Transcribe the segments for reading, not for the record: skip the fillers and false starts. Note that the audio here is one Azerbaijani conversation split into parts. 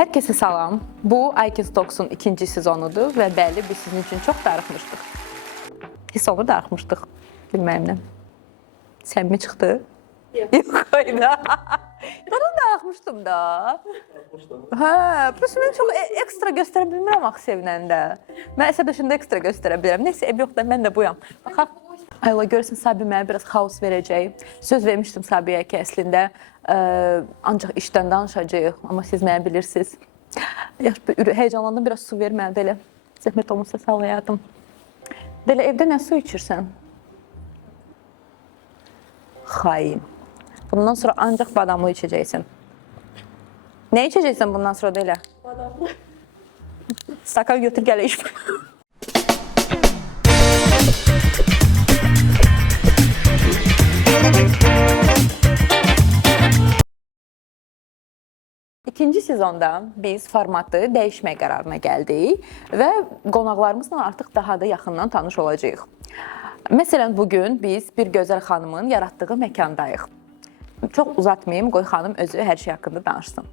Herkese salam. Bu iKids Talks'un ikinci sezonudur və bəli, biz sizin üçün çox darıxmışdıq. Hiss olur darıxmışdıq, bilməyimlə. Səmimi çıxdı? Yox, hayda. Doğrudan darıxmışdım da. Hə, prosto mən çox ekstra göstərə bilmirəm axı sevinəndə. Mən əsəbləşəndə ekstra göstərə bilirəm. Neysə, ev yoxdur, mən də buyam. Baxaq. Ayla, görürsən, Sabi mənə biraz xaos verəcək. Söz vermişdim Sabiyə ki, əslində ancaq işdən danışacağıq, amma siz mənə bilirsiniz. Heyecanlandım, biraz su ver mənə belə. Zəhmət olmasa sağ ol həyatım. Belə, evdə nə su içirsən? Xain. Bundan sonra ancaq badamlı içəcəksən. Nə içəcəksən bundan sonra belə? Badamlı. Stakan götür, gələ iç. İkinci sezonda biz formatı dəyişmək qərarına gəldik və qonaqlarımızla artıq daha da yaxından tanış olacağıq. Məsələn, bugün biz bir gözəl xanımın yaratdığı məkandayıq. Çox uzatmayayım, qoy xanım özü hər şey haqqında danışsın.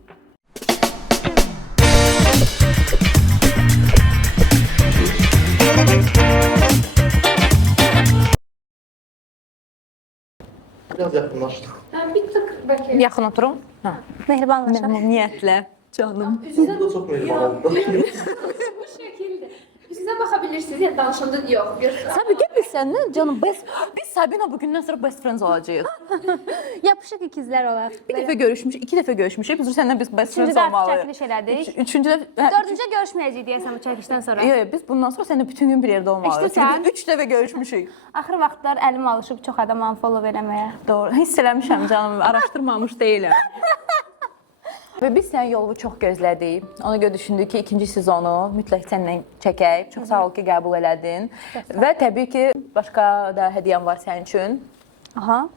Biraz yaxınlaşdıq. Bir tık belki. Yaxın oturun. Mehribanlaşaq. Məmnuniyyətlə, canım. Bu da çox mehriban. Bu şekilde. Size bakabilirsiniz ya danışanda yok. Sabi, gəl biz səndən, canım, biz Sabina bugündən sonra best friends olacağıq. Yapışık ikizler olarak. Bir dəfə görüşmüşük, iki dəfə görüşmüşük. Biz səndən biz best friends Üçüncü dəfə olmalıyıq. çəkiliş elədik. Üçüncü dəfə... Dördüncü görüşməyəcəyik deyəsən bu çəkilişdən sonra. Yox, biz bundan sonra səninlə bütün gün bir yerdə olmalıyıq. İşte sən. Çünki üç dəfə görüşmüşük. Axır vaxtlar əlim alışıb çox adam unfollow eləməyə. Doğru, hiss eləmişəm canım, araşdırmamış deyiləm. Və biz sənin yolunu çox gözlədik. Ona görə düşündük ki, ikinci sezonu mütləq səninlə çəkək. Çox sağ ol ki, qəbul elədin. Və təbii ki, başqa da hədiyyəm var sənin üçün. Aha.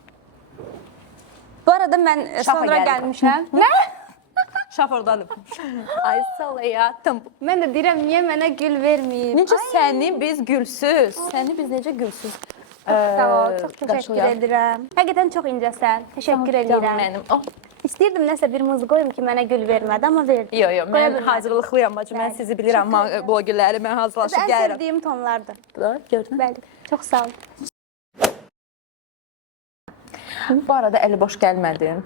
Bu arada mən sonra gəlmişəm. Nə? Şaf ordadır. Ay, sağ ol həyatım. Mən də deyirəm, niyə mənə gül verməyib? Necə səni biz gülsüz? Səni biz necə gülsüz? Sağ ol, çox təşəkkür edirəm. Həqiqətən çox incəsən. Təşəkkür edirəm. Mənim. Oh. İstəyirdim nəsə bir muz qoyum ki, mənə gül vermədi, amma verdi. Yox, mən hazırlıqlıyam bacım. Mən sizi bilirəm, blogerləri mən hazırlaşıb Ən gəlirəm. sevdiyim tonlardır. Gördün? Bəli, çox sağ ol. Bu arada əli boş gəlmədin.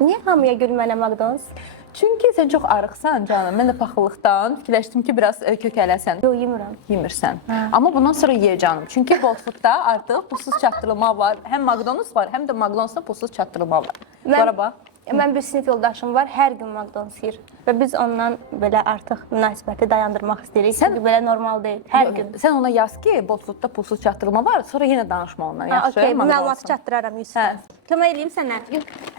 Niyə hamıya gül mənə McDonald's? Çünki sən çox arıqsan canım. Mən də paxıllıqdan fikirləşdim ki, biraz kökələsən. Yox, yemirəm. Yemirsən. Amma bundan sonra ye canım. Çünki Boltfoodda artıq pulsuz çatdırılma var. Həm McDonald's var, həm də McDonald'sda pulsuz çatdırılma var. Sonra bax. Mən bir sinif yoldaşım var, hər gün McDonald's yeyir. Və biz ondan belə artıq münasibəti dayandırmaq istəyirik. Çünki belə normal deyil. Hər gün. Sən ona yaz ki, Boltfoodda pulsuz çatdırılma var. Sonra yenə danışma ondan. Yaxşı? Okey, bu məlumatı çatdıraram 100%. Kömək eləyim sənə.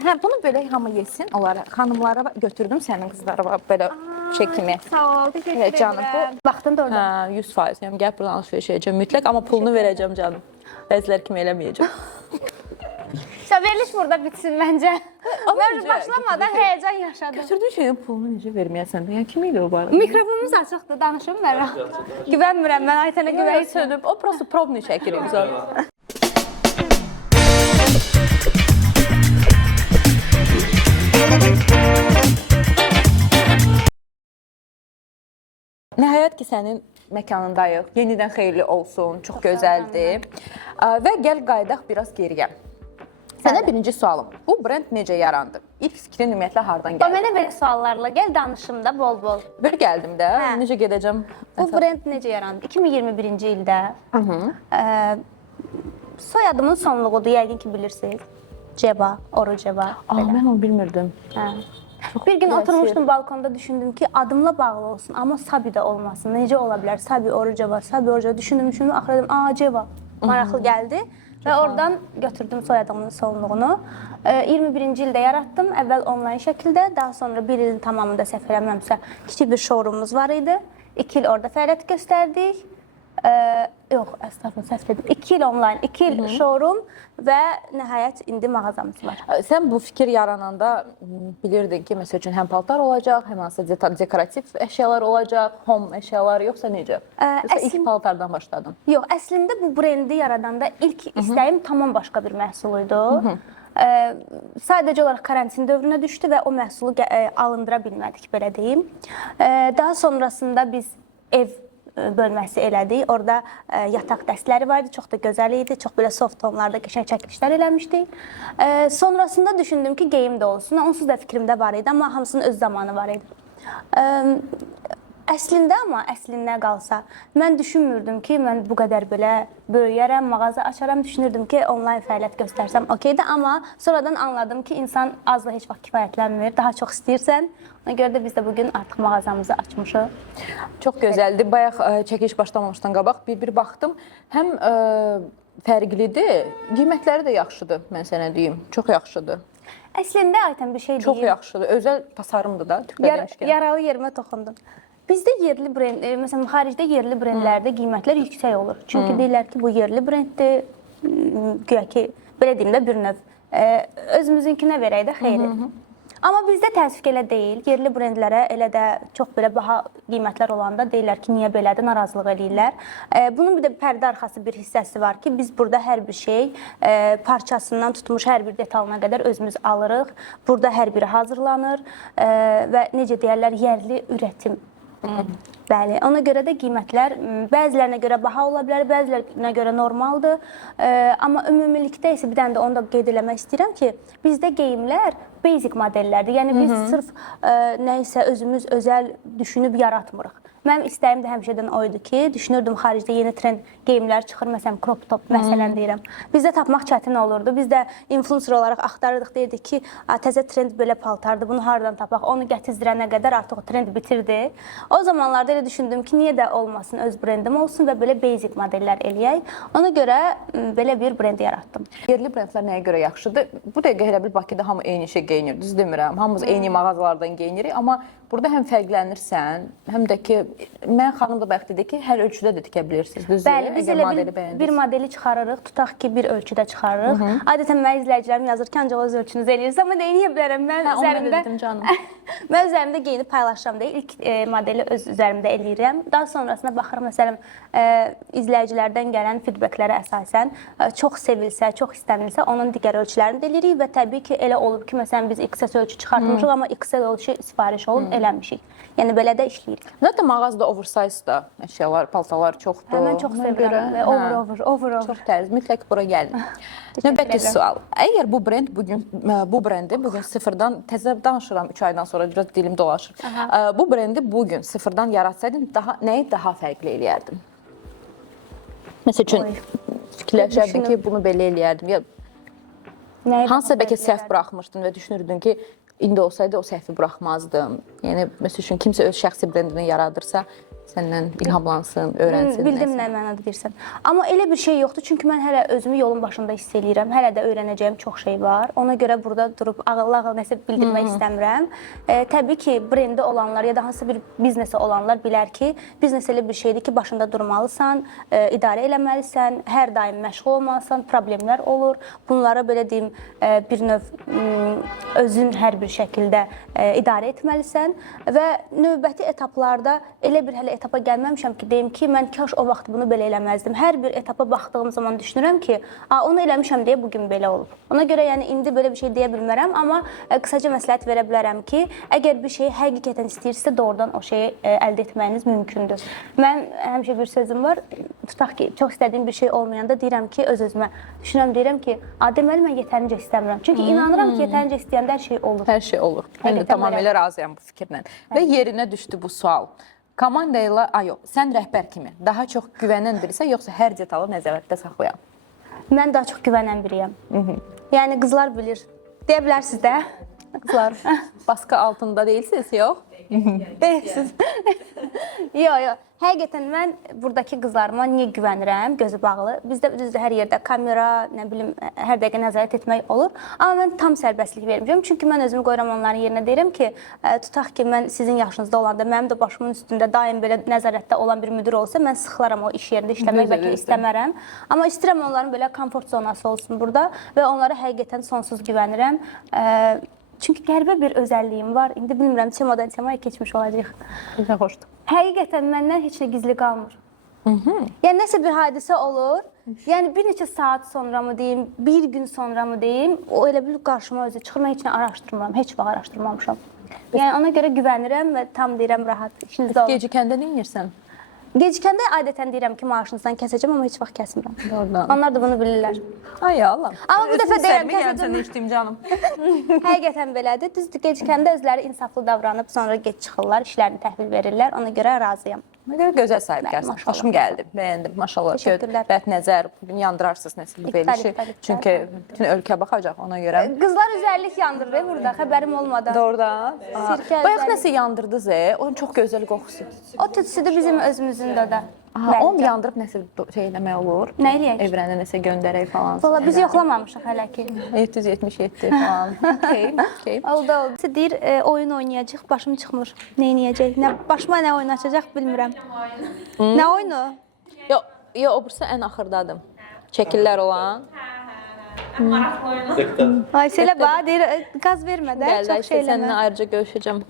Hə, bunu belə hamı yesin. Onlara, xanımlara götürdüm sənin qızlara belə şey kimi. Sağ ol, təşəkkür edirəm. Canım, bu vaxtın da orada. Hə, 100%. Yəni gəlib buradan alış-veriş edəcəm mütləq, amma pulunu verəcəm canım. Bəziləri kimi eləməyəcəm. Veriliş burada bitsin məncə. Mən başlamadan həyəcan yaşadım. Götürdüyün şeyin pulunu necə verməyəsən də? Yəni kim idi o barədə? Mikrofonumuz açıqdır, danışım mən. Güvənmirəm, mən Aytənə güvənirəm. Sönüb, o prosto probni çəkirik sonra. Nəhayət ki, sənin məkanındayıq. Yenidən xeyirli olsun, çox gözəldir. Və gəl qayıdaq biraz geriyə. Sənə birinci sualım. Bu brend necə yarandı? İlk fikrin ümumiyyətlə hardan gəldi? Mənə belə suallarla gəl danışım da bol-bol. Böyle gəldim də, necə gedəcəm? Bu brend necə yarandı? 2021-ci ildə. Soyadımın sonluğudur, yəqin ki bilirsiniz. Ceba, Oru Ceba. Mən onu bilmirdim. Bir gün oturmuşdum balkonda, düşündüm ki adımla bağlı olsun, amma Sabi də olmasın. Necə ola bilər? Sabi, Oru Ceba, Sabi, Oru Ceba. Düşündüm, axıra dedim, Ceba. Maraqlı gəldi. Və oradan götürdüm soyadımın sonluğunu. 21-ci ildə yaratdım. Əvvəl onlayn şəkildə, daha sonra bir ilin tamamında səhv eləmirəmsə kiçik bir showroomumuz var idi. 2 il orada fəaliyyət göstərdik. Yox, əslində səhv edim. 2 il onlayn, 2 il showroom və nəhayət indi mağazamız var. Sən bu fikir yarananda bilirdin ki, məsəl üçün həm paltar olacaq, həm hansı dekorativ əşyalar olacaq, home əşyalar, yoxsa necə? Yoxsa ilk paltardan başladın? Yox, əslində bu brendi yaradanda ilk istəyim tamam başqa bir məhsul idi. Sadəcə olaraq karantin dövrünə düşdü və o məhsulu alındıra bilmədik, belə deyim. Daha sonrasında biz ev bölməsi elədik. Orada yataq dəstləri var idi, çox da gözəl idi. Çox belə soft tonlarda qəşəng çəkilişlər eləmişdik. Sonrasında düşündüm ki, geyim də olsun. Onsuz da fikrimdə var idi, amma hamısının öz zamanı var idi. Əslində qalsa, mən düşünmürdüm ki, mən bu qədər belə böyüyərəm, mağaza açaram, düşünürdüm ki, onlayn fəaliyyət göstərsəm okeydir, amma sonradan anladım ki, insan azla heç vaxt kifayətlənmir, daha çox istəyirsən. Ona görə də biz də bugün artıq mağazamızı açmışıq. Çox gözəldir. Bayaq çəkiliş başlamamışdan qabaq bir baxdım. Həm fərqlidir, qiymətləri də yaxşıdır, mən sənə deyim. Çox yaxşıdır. Əslində Aytən bir şey deyim. Çox yaxşıdır. Özəl tasarımdır da, Türkdə demişkən. Yaralı yerimə toxundun. Bizdə yerli brend, məsələn, xaricdə yerli brendlərdə qiymətlər yüksək olur. Çünki deyirlər ki, bu yerli brenddir, güya ki, belə deyim də bir növ, özümüzünkinə verək də xeyri. Amma bizdə təəssüf ki, elə deyil. Yerli brendlərə elə də çox belə baha qiymətlər olanda deyirlər ki, niyə belədir, narazılıq eləyirlər. Bunun bir də pərdə arxası bir hissəsi var ki, biz burada hər bir şey, parçasından tutmuş hər bir detalına qədər özümüz alırıq. Burada hər biri hazırlanır və necə deyərlər, yerli ürətim. Bəli, ona görə də qiymətlər bəzilərinə görə baha ola bilər, bəzilərinə görə normaldır. Amma ümumilikdə isə bir dənə də onu da qeyd eləmək istəyirəm ki, bizdə geyimlər basic modellərdir. Yəni biz sırf nə isə özümüz özəl düşünüb yaratmırıq. Mənim istəyim də həmişədən o idi ki, düşünürdüm xaricdə yeni trend geyimlər çıxır, məsələn crop top məsələn deyirəm. Bizdə tapmaq çətin olurdu. Biz də influencer olaraq axtarırdıq, deyirdik ki, təzə trend belə paltardır, bunu hardan tapaq? Onu gətizdirənə qədər artıq o trend bitirdi. O zamanlarda elə düşündüm ki, niyə də olmasın, öz brendim olsun və belə basic modellər eləyək. Ona görə belə bir brend yaratdım. Yerli brendlər nəyə görə yaxşıdır? Bu dəqiqə elə bil Bakıda hamı eyni şey geyinir, düz demirəm. Hamımız eyni mağazalardan geyinirik, amma burada həm fərqlənirsən, həm də ki, mən xanım da bayaq dedi ki, hər ölçüdə də tikə bilirsiniz, düzdür? Bəli, biz elə bir modeli çıxarırıq, tutaq ki, bir ölçüdə çıxarırıq. Adətən mən izləyicilərim yazır ki, ancaq öz ölçünüzü eləyirsiniz, amma deyə bilərəm, mən üzerimdə geyinib paylaşıram deyə ilk modeli öz üzerimdə eləyirəm. Daha sonrasında baxırım, məsələn, izləyicilərdən gələn feedbacklərə əsasən çox sevilsə, çox istənilsə, onun digər ölçülərini də eləyirik və təbii ki, elə olub ki, məsələn, biz XS ölçü çıxartmışıq, amma XL ölçü sifariş olub eləmişik. Yəni, belə də işləyirik. Zaten mağazada oversize da əşyalar, paltalar çoxdur. Mən çox sevirəm və over. Çox tərz, mütləq bura gəlin. Növbəti sual. Əgər bu brendi bugün sıfırdan, təzə danışıram 3 aydan sonra, biraz dilim dolaşır. Bu brendi bugün sıfırdan yaratsaydın, nəyi daha fərqli eləyərdin? Məsəl üçün, fikirləşərdin ki, bunu belə eləyərdim. Hansısa bəlkə səhv buraxmışdın və düşünürdün ki, indi olsaydı o səhvi buraxmazdım. Yəni, məsəl üçün, kimsə öz şəxsi brendini yaradırsa, səndən ilhamlansın, öyrənsin. Bildim nə mənada deyirsən. Amma elə bir şey yoxdur, çünki mən hələ özümü yolun başında hiss eləyirəm. Hələ də öyrənəcəyim çox şey var. Ona görə burada durub ağıl-ağıl nəsə bildirmək istəmirəm. Təbii ki, brendi olanlar ya da hansısa bir biznesi olanlar bilər ki, biznes elə bir şeydir ki, başında durmalısan, idarə eləməlisən, hər daim məşğul olmalısan, problemlər olur. Bunları belə deyim, bir növ özün hər bir şəkildə idarə etməlisən və növbəti etaplarda elə bir hələ etapa gəlməmişəm ki, deyim ki, mən kaş o vaxt bunu belə eləməzdim. Hər bir etapa baxdığım zaman düşünürəm ki, onu eləmişəm deyə bugün belə olub. Ona görə yəni indi belə bir şey deyə bilmərəm, amma qısaca məsləhət verə bilərəm ki, əgər bir şeyi həqiqətən istəyirsə, doğrudan o şeyi əldə etməyiniz mümkündür. Mən həmişə bir sözüm var, tutaq ki, çox istədiyim bir şey olmayanda deyirəm ki, öz-özümə düşünürəm, deyirəm ki, deməli mən yetərincə istəmirəm. Çünki inanıram ki, yetərincə istəyəndə hər şey olur. Hər şey olur. Mən də tamamilə razıyam bu fikirlə. Və yerinə düşdü bu sual. Komanda ilə, sən rəhbər kimi daha çox güvənən birisə, yoxsa hər detalı nəzarətdə saxlayan? Mən daha çox güvənən biriyəm. Yəni, qızlar bilir. Deyə bilərsiniz də, qızlar. Baskı altında deyilsiniz, yox? Deyilsiniz. Yox. Həqiqətən mən buradakı qızlarıma niyə güvənirəm, gözü bağlı. Bizdə düzdür hər yerdə kamera, nə bilim, hər dəqiqə nəzarət etmək olur. Amma mən tam sərbəstlik vermişəm. Çünki mən özümü qoyuram onların yerinə, deyirəm ki, tutaq ki, mən sizin yaşınızda olanda, mənim də başımın üstündə daim belə nəzarətdə olan bir müdir olsa, mən sıxılaram o iş yerində işləmək bəlkə istəmərəm. Amma istəyirəm onların belə komfort zonası olsun burada və onlara həqiqətən sonsuz güvənirəm. Çünki qəribə bir özəlliyim var. İndi bilmirəm, temadan temaya keçmiş olacaq. Bizə xoşdur. Həqiqətən məndən heç nə gizli qalmır. Yəni, nəsə bir hadisə olur, yəni bir neçə saat sonra mı deyim, bir gün sonra mı deyim, o elə bil qarşıma özü çıxır. Mən heç nə araşdırmıram, heç vaxt araşdırmamışam. Yəni ona görə güvənirəm və tam deyirəm rahat işinizdə olun. Gecikəndə nə edirsən? Gecikəndə adətən deyirəm ki, maaşınızdan kəsəcəm, amma heç vaxt kəsmirəm. Doğrudan. Onlar da bunu bilirlər. Ay Allah. Amma bu dəfə deyirəm, kəsəcəm. İçdim canım. Həqiqətən belədir. Düzdür, gecikəndə özləri insaflı davranıb sonra gec çıxırlar, işlərini təhvil verirlər. Ona görə razıyam. Nə qədər gözəl sahibkarsan. Xoşum gəldi, bəyəndim. Maşallah. Təşəkkürlər. Bət nəzər, bugün yandırarsınız nəsil verilişi. Çünki bütün ölkə baxacaq ona görə. Qızlar üzərlik yandırır burada, xəbərim olmadan. Doğrudan. Sirkə Bayaq özəllik. nəsə yandırdınız, onun çox gözəl qoxusu. O tütsüdür bizim özümüzün də. Onu yandırıb nəsə şey eləmək olur. Nə eləyək? Evrənə nəsə göndərək falan. Valla biz yoxlamamışıq hələ ki. 777 falan. Okay. Oldu. Deyir, oyun oynayacaq, başım çıxmır. Nə edəcək? Başıma nə oyun açacaq bilmirəm. Nə oyunu? Yo, o bursa ən axırdadır. Çəkillər olan. Ayselə bax, deyir, qaz vermə də, Gəldi, çox şey səninlə eləmə. ayrıca görüşəcəm.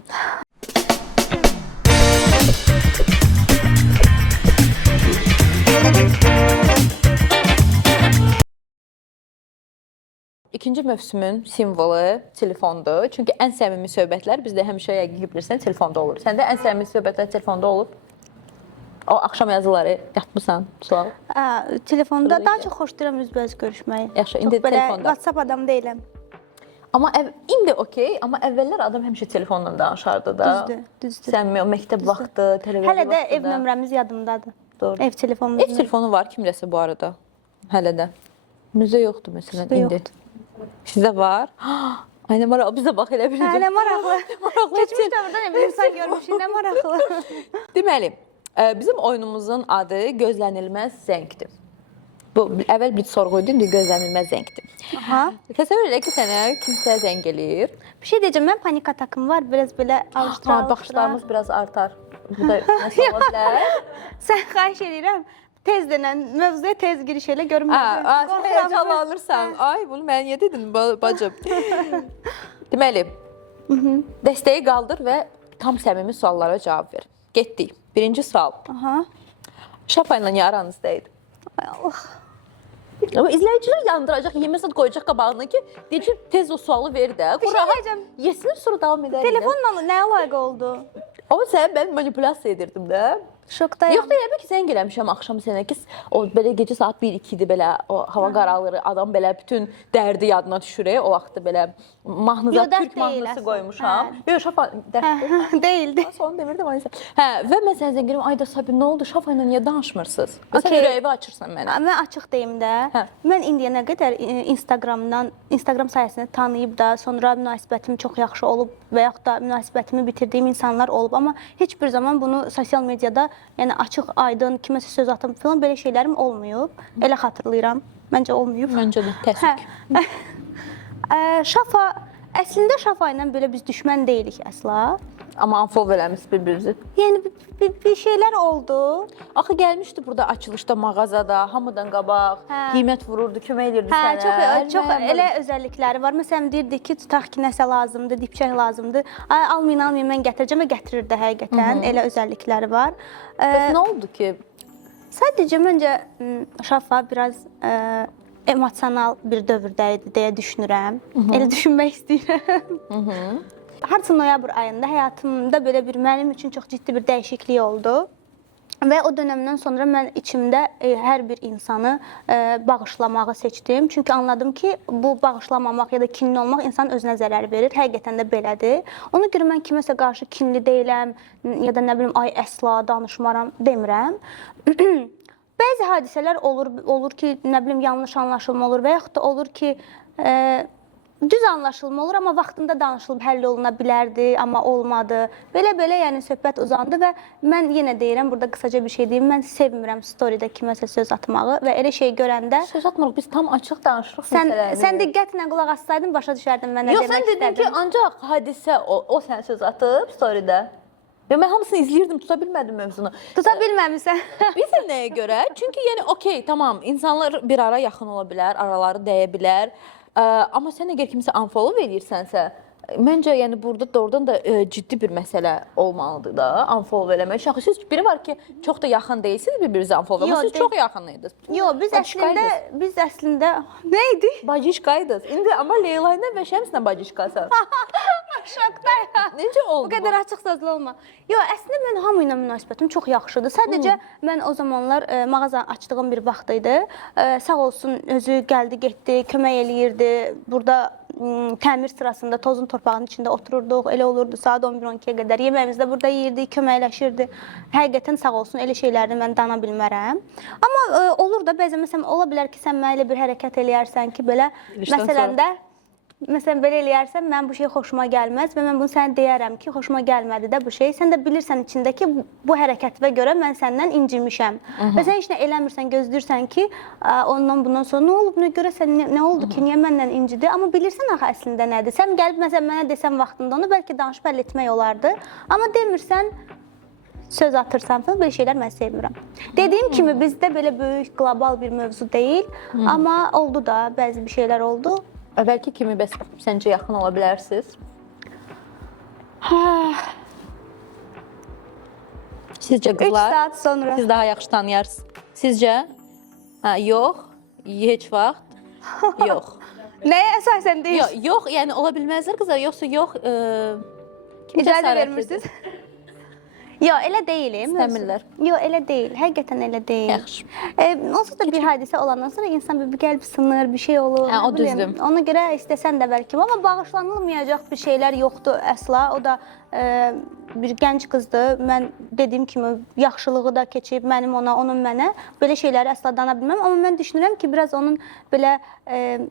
İkinci mövsümün simvolu telefondur. Çünki ən səmimi söhbətlər bizdə həmişə yəqin ki bilirsən telefonda olur. Səndə ən səmimi söhbətlər telefonda olub? O axşam yazıları yatmısan, sual. Telefonda daha çox xoşlayıram üzbəüz görüşməyi. Yaxşı, Çox indi belə telefonda. WhatsApp adam deyiləm. Amma indi okey, amma əvvəllər adam həmişə telefonla danışardı da. Düzdür. Səmimi, o məktəb vaxtı, televiziya Hələ də vaxtı ev nömrəmiz yadımdadır. Doğru. Ev telefonumuz. Ev telefonu var kimdəsə bu arada. Hələ də. Bizdə yoxdur məsələn Bizdə indi. Sizdə var? Aynə maraq, bizə bax elə bir. Nə maraqlı. Maraqlı. Keçmiş dövrdən evli insan görmüşük, nə maraqlı. Deməli, bizim oyunumuzun adı gözlənilməz zəngdir. Bu əvvəl bir sorğu idi, indi gözlənilməz zəngdir. Aha. Təsəvvür elə ki, sənə kimsə zəng eləyir. Bir şey deyəcəm, mən panik atakım var, biraz belə alışdıra. Baxışlarımız biraz artar. Bu da nəsə ola bilər. Sən xahiş edirəm, tez denən, mövzuya tez giriş elə görüm. Sən heyecanlanırsan. Ay, bunu mən niyə dedin bacım? Deməli, dəstəyi qaldır və tam səmimi suallara cavab ver. Getdik. Birinci sual. Aha. Şafa ilə niyə aranızdaydı? Ay Allah. Amma izləyicilər yandıracaq, yeməsət qoyacaq qabağına ki, deyəcək tez o sualı ver də. Bir şey deyəcəm. Yesin sonra davam edər. Telefonla nə əlaqə oldu? Amma sən mən manipulyasiya edirdim də. Şokdayam. Yox da elə ki, zəng eləmişəm axşam sənə ki, o belə gecə saat 1-2-dir belə, o hava qaralır, adam belə bütün dərdi yadına düşür, o vaxtda belə mahnıza türk mahnısı qoymuşam. Yox, Şafa dərddir. Deyildi. Onu demirdim ayısa. Hə, və mən sənə zəng edirəm, ayda Sabir, nə oldu? Şafa ilə niyə danışmırsınız? Sən ürəyimi açırsan mənə. Mən açıq deyim də. Mən indiyə nə qədər Instagram sayəsində tanıyıb da, sonra münasibətim çox yaxşı olub və yaxud da münasibətimi bitirdiyim insanlar olub, amma heç bir zaman bunu sosial mediada, yəni açıq, aydın, kiməsə söz atım falan belə şeylərim olmayıb. Elə xatırlayıram. Məncə olmayıb. Məncə də təsdiq. Şafa, əslində Şafa ilə belə biz düşmən deyilik əsla. Amma unfollow eləmiş bir-birinizi. Yəni bir şeylər oldu. Axı gəlmişdi burada açılışda mağazada, hamıdan qabaq, qiymət vururdu, kömək edirdi sənə. Çox elə özəllikləri var. Məsələn, deyirdi ki, tutaq ki, nəsə lazımdır, dipçək lazımdır. Ay, almayın, mən gətirəcəm və gətirirdi həqiqətən. Elə özəllikləri var. Bəs nə oldu ki? Sadəcə məncə Şafa biraz emosional bir dövrdə idi deyə düşünürəm. Elə düşünmək istəyirəm. Harca noyabr ayında həyatımda belə bir mənim üçün çox ciddi bir dəyişiklik oldu. Və o dönəmdən sonra mən içimdə hər bir insanı bağışlamağı seçdim. Çünki anladım ki, bu bağışlamamaq ya da kinli olmaq insanın özünə zərər verir. Həqiqətən də belədir. Ona görə mən kiməsə qarşı kinli deyiləm ya da nə bilim, ay əsla danışmaram demirəm. Bəzi hadisələr olur ki, nə bilim, yanlış anlaşılma olur və yaxud da olur ki, düz anlaşılma olur, amma vaxtında danışılıb həll oluna bilərdi, amma olmadı. Belə, yəni söhbət uzandı və mən yenə deyirəm, burada qısaca bir şey deyim, mən sevmirəm storydə kiməsə söz atmağı və elə şey görəndə... Söz atmırıq, biz tam açıq danışırıq məsələrini. Sən diqqətlə qulaq assaydın, başa düşərdin mən nə demək istədim. Yox, sən dedin ki, ancaq hadisə o sənə söz atıb storydə. Mən hamısını izləyirdim, tuta bilmədim mövzunu. Tuta bilməmişsən. Bilirsən nəyə görə? Çünki yəni okey, tamam, insanlar bir ara yaxın ola bilər, araları dəyə bilər. Amma sən əgər kimsə unfollow edirsənsə, Məncə, yəni burada doğrudan da ciddi bir məsələ olmalıdır da, unfollow eləmək. Şəxsiz biri var ki, çox da yaxın deyilsiniz bir-birinizə unfollow, amma siz çox yaxınlıydınız. Yox, biz əslində nə idi? Bacışqaydınız. İndi amma Leyla ilə və Şəmslə bacışqasan. Şokdayam. Necə oldu? Bu qədər açıq sözlü olma. Yox, əslində mən hamı ilə münasibətim çox yaxşıdır. Sadəcə mən o zamanlar mağaza açdığım bir vaxt idi. Sağ olsun özü gəldi, getdi, kömək eləyirdi. Burada təmir sırasında tozun torpağın içində otururduq. Elə olurdu saat 11-12-yə qədər. Yeməyimizi də burada yeyirdik, köməkləşirdi. Həqiqətən sağ olsun elə şeyləri mən dana bilmərəm. Amma olur da bəzən məsələn ola bilər ki, sən mənə elə bir hərəkət eləyərsən ki, belə Məsələn, belə eləyərsən, mən bu şey xoşuma gəlməz və mən bunu sənə deyərəm ki, xoşuma gəlmədi də bu şey. Sən də bilirsən içində ki, bu hərəkətivə görə mən səndən incimişəm. Və sən heç nə eləmirsən, gözləyirsən ki, ondan bundan sonra nə olub, nə görəsən, nə oldu ki, niyə məndən incidi? Amma bilirsən axı əslində nədir? Sən gəlib məsələn mənə desən vaxtında onu bəlkə danışıb həll etmək olardı. Amma demirsən, söz atırsan falan, belə şeylər mən sevmirəm. Dediyim kimi bizdə belə böyük qlobal bir mövzu deyil, amma oldu da, bəzi bir şeylər oldu. Əvvəlki kimi bəs səncə yaxın ola bilərsiniz? Sizcə 3 qızlar? saat sonra. Siz daha yaxşı tanıyarsınız. Sizcə? Yox, heç vaxt. Yox. Nəyə əsasən deyir? Yox, yəni ola bilməzlər qızlar, yoxsa yox. İcazə vermirsiniz? Yox, elə deyilim. İstəmirlər. Yox, elə deyil. Həqiqətən elə deyil. Yaxşı. Onsuz da bir hadisə olandan sonra insan bir qəlb sınır, bir şey olur. Hə, o düzdür. Ona görə istəsən də bəlkə, amma bağışlanılmayacaq bir şeylər yoxdur əsla. O da bir gənc qızdır. Mən dediyim kimi yaxşılığı da keçib, mənim ona, onun mənə. Belə şeyləri əsla dana bilməm. Amma mən düşünürəm ki, biraz onun belə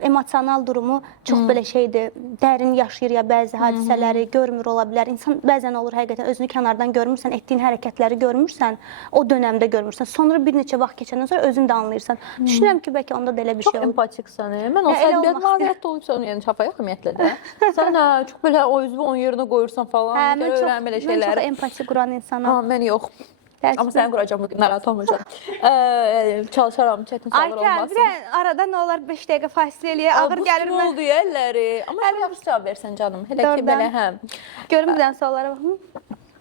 emosional durumu çox belə şeydir. Dərin yaşayır ya bəzi hadisələri, görmür ola bilər. İnsan bəzən olur həqiqətən özünü kənardan görmürsən, etdiyin hərəkətləri görmürsən, o dövrdə görmürsən. Sonra bir neçə vaxt keçəndən sonra özün də anlayırsan. Düşünürəm ki, bəlkə onda da elə bir şey olur. Çox empatiksən. Mən olsaydım bir mazərət olubsan, yəni şafayaq ümumiyyətlə də. Sən çox belə o üzvü onun yerinə qoyursan falan. Mən çox empati quran insanam. Mən yox. Amma səni quracam bugün, narahat olmayacam. Çalışaram, çətin suallar olmasın. Bir də arada nə olar 5 dəqiqə fasilə eləyə, ağır gəlir mən. Bu oldu ya əlləri. Amma yaxşı cavab versən canım. Hələ ki belə hə. Görüm bir dənə suallara baxım.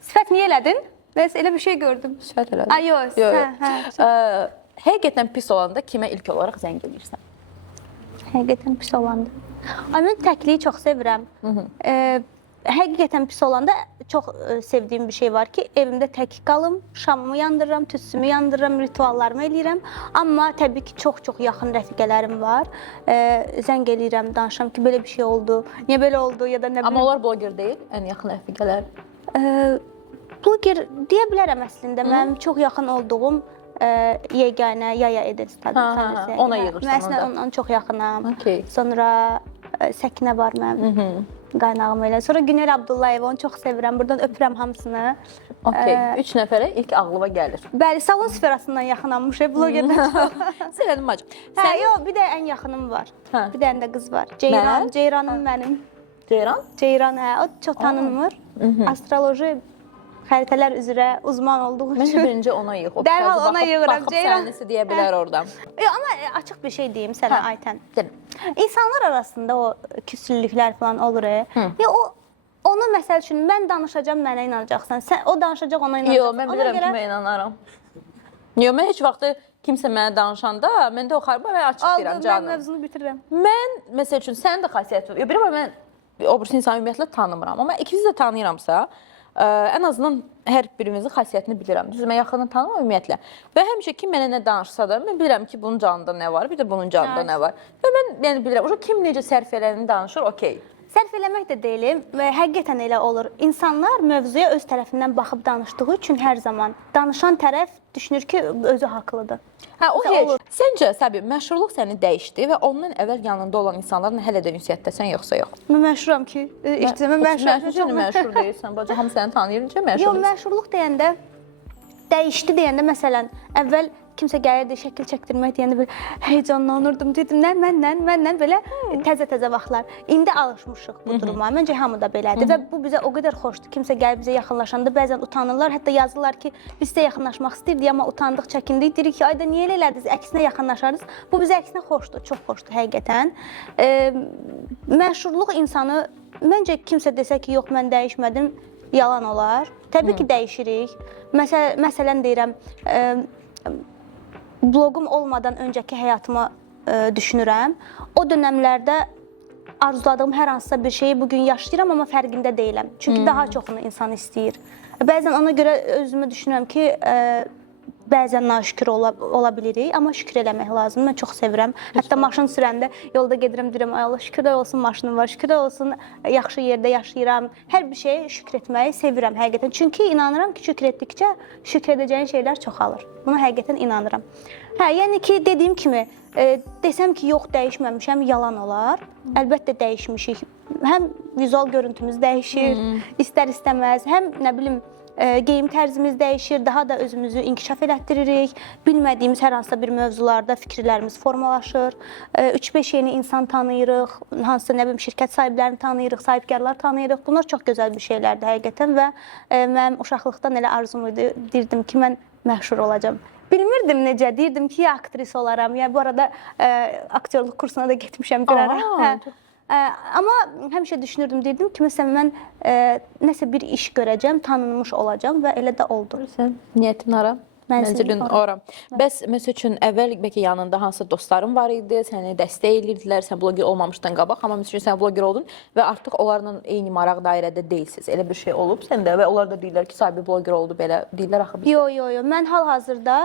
Sifət niyə elədin? Mən elə bir şey gördüm. Sifət elədim. Ay yox. Həqiqətən pis olanda kimə ilk olaraq zəng edirsən? Həqiqətən pis olanda. Ay mən təkliyi çox sevirəm. Həqiqətən pis olanda çox sevdiyim bir şey var ki, evimdə tək qalım, şamımı yandırıram, tütsümü yandırıram, rituallarımı eləyirəm. Amma təbii ki, çox-çox yaxın rəfiqələrim var. Zəng eləyirəm, danışıram ki, belə bir şey oldu, niyə belə oldu ya da nə bilim. Amma onlar bloger deyil, ən yaxın rəfiqələr. Bloger deyə bilərəm əslində. Mənim çox yaxın olduğum yeganə Yaya Edis tanısı. Ona yığırsan. Mən əslində ondan çox yaxınam. Sonra Səkinə var mənim. Qaynağım elə. Sonra Günel Abdullayev, onu çox sevirəm. Buradan öpürəm hamısını. Okey. 3 nəfərə ilk ağlıma gəlir. Bəli, salon sferasından yaxınammış, blogerdən çox. Söylədim bacım. Hə, yox, bir də ən yaxınım var. Bir dənə də qız var. Ceyran, Ceyranım mənim. Ceyran? Ceyran, hə, o çox tanınmır. Astroloji xəritələr üzrə uzman olduğu üçün. Məncə birinci ona yığ. Dərhal ona yığıram. Ceyran nəsə deyə bilər oradan. Amma açıq bir şey deyim sənə Aytən. İnsanlar arasında o küslülüklər falan olur. Onu məsəl üçün mən danışacağam, mənə inanacaqsan. Sən o danışacaq, ona inanacaqsan. Yox, mən bilirəm kimə inanaram. Yox, mən heç vaxt kimsə mənə danışanda, mən də o xarba mən açıq deyirəm canım. Mən mövzunu bitirirəm. Mən məsəl üçün sənin də xasiyyətin. Yox, bir mən o birisi insanı ümumiyyətlə tanımıram. Amma ikinizi də tanıyıramsa, ən azından hər birimizin xasiyyətini bilirəm. Düzdür, mən yaxından tanımam ümumiyyətlə. Və həmişə kim mənə nə danışsa da, mən bilirəm ki, bunun canında nə var, bir də bunun canında nə var. Və mən yəni bilirəm, kim necə sərf eləyəni danışır, okey. Sərf eləmək də deyilim və həqiqətən elə olur. İnsanlar mövzuya öz tərəfindən baxıb danışdığı üçün hər zaman danışan tərəf düşünür ki, özü haqlıdır. Hə, o heç. Səncə, Səbi, məşhurluq səni dəyişdi və ondan əvvəl yanında olan insanlarla hələ də ünsiyyətdəsən, yoxsa yox? Mən məşhuram ki, mən məşhur məşhur deyirsən, bacı, hamı səni tanıyır, necə məşhur? Yox, məşhurluq deyəndə, dəyişdi deyəndə, məsələn, əvvəl kimsə gəlirdi, şəkil çəkdirmək deyəndə belə heyecanlanırdım, dedim, məndən belə təzə-təzə vaxtlar. İndi alışmışıq bu duruma, məncə hamı da belədir və bu bizə o qədər xoşdur. Kimsə gəlib bizə yaxınlaşanda bəzən utanırlar, hətta yazırlar ki, biz sizə yaxınlaşmaq istəyirdik, amma utandıq, çəkindik, deyirik ki, ayda niyə elə elədiniz, əksinə yaxınlaşarız. Bu bizə əksinə xoşdur, çox xoşdur həqiqətən. Məşhurluq insanı Məncə kimsə desə ki, yox mən dəyişmədim, yalan olar. Təbii ki, dəyişirik. Məsələn deyirəm, bloqum olmadan öncəki həyatımı düşünürəm. O dönəmlərdə arzuladığım hər hansısa bir şeyi bugün yaşayıram, amma fərqində deyiləm. Çünki daha çoxunu insan istəyir. Bəzən ona görə özümü düşünürəm ki, bəzən naşükür ola bilirik, amma şükür eləmək lazımdır. Mən çox sevirəm. Hətta maşın sürəndə yolda gedirəm, deyirəm, ay Allah, şükürlər olsun maşınım var, şükürlər olsun yaxşı yerdə yaşayıram. Hər bir şeyə şükür etməyi sevirəm həqiqətən. Çünki inanıram ki, şükür etdikcə şükür edəcəyin şeylər çoxalır. Buna həqiqətən inanıram. Yəni ki, dediyim kimi, desəm ki, yox dəyişməmişəm, yalan olar. Əlbəttə dəyişmişik. Həm vizual görüntümüz dəyişir, istər-istəməz, həm nə bilim geyim tərzimiz dəyişir, daha da özümüzü inkişaf elətdiririk. Bilmədiyimiz hər hansısa bir mövzularda fikirlərimiz formalaşır. 3-5 yeni insan tanıyırıq, hansısa nə bilim şirkət sahiblərini tanıyırıq, sahibkarlar tanıyırıq. Bunlar çox gözəl bir şeylərdir həqiqətən və mənim uşaqlıqdan elə arzum idi, deyirdim ki, mən məşhur olacağam. Bilmirdim necə, deyirdim ki, ya aktrisa olaram, ya bu arada aktyorluq kursuna da getmişəm bir ara. Amma həmişə düşünürdüm, deyirdim ki, məsələn, mən nəsə bir iş görəcəm, tanınmış olacam və elə də oldu. Sən niyyətin ara? Mənzilin ora. Bəs məsəl üçün əvvəl bəlkə yanında hansı dostların var idi, səni dəstək edirdilər, sən bloger olmamışdan qabaq, amma məsəl üçün sən bloger oldun və artıq onlarla eyni maraq dairədə deyilsiniz. Elə bir şey olub səndə və onlar da deyirlər ki, sahibi bloger oldu, belə deyirlər axı. Yox. Mən hal-hazırda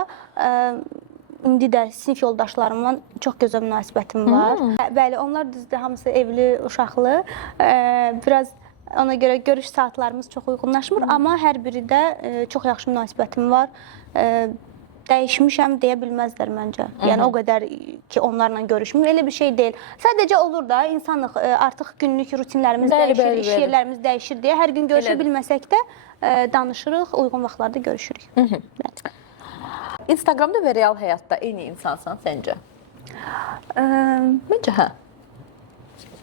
indi də sinif yoldaşlarımla çox gözəl münasibətim var. Bəli, onlar düzdür, hamısı evli, uşaqlı. Biraz ona görə görüş saatlarımız çox uyğunlaşmır, amma hər biri də çox yaxşı münasibətim var. Dəyişmişəm deyə bilməzlər məncə. Yəni o qədər ki, onlarla görüşmür. Elə bir şey deyil. Sadəcə olur da, insanlıq artıq günlük rutinlərimiz dəyişir, iş yerlərimiz dəyişir deyə hər gün görüşə bilməsək də danışırıq, uyğun vaxtlarda görüşürük. Instagramda və real həyatda eyni insansan səncə? Məncə hə.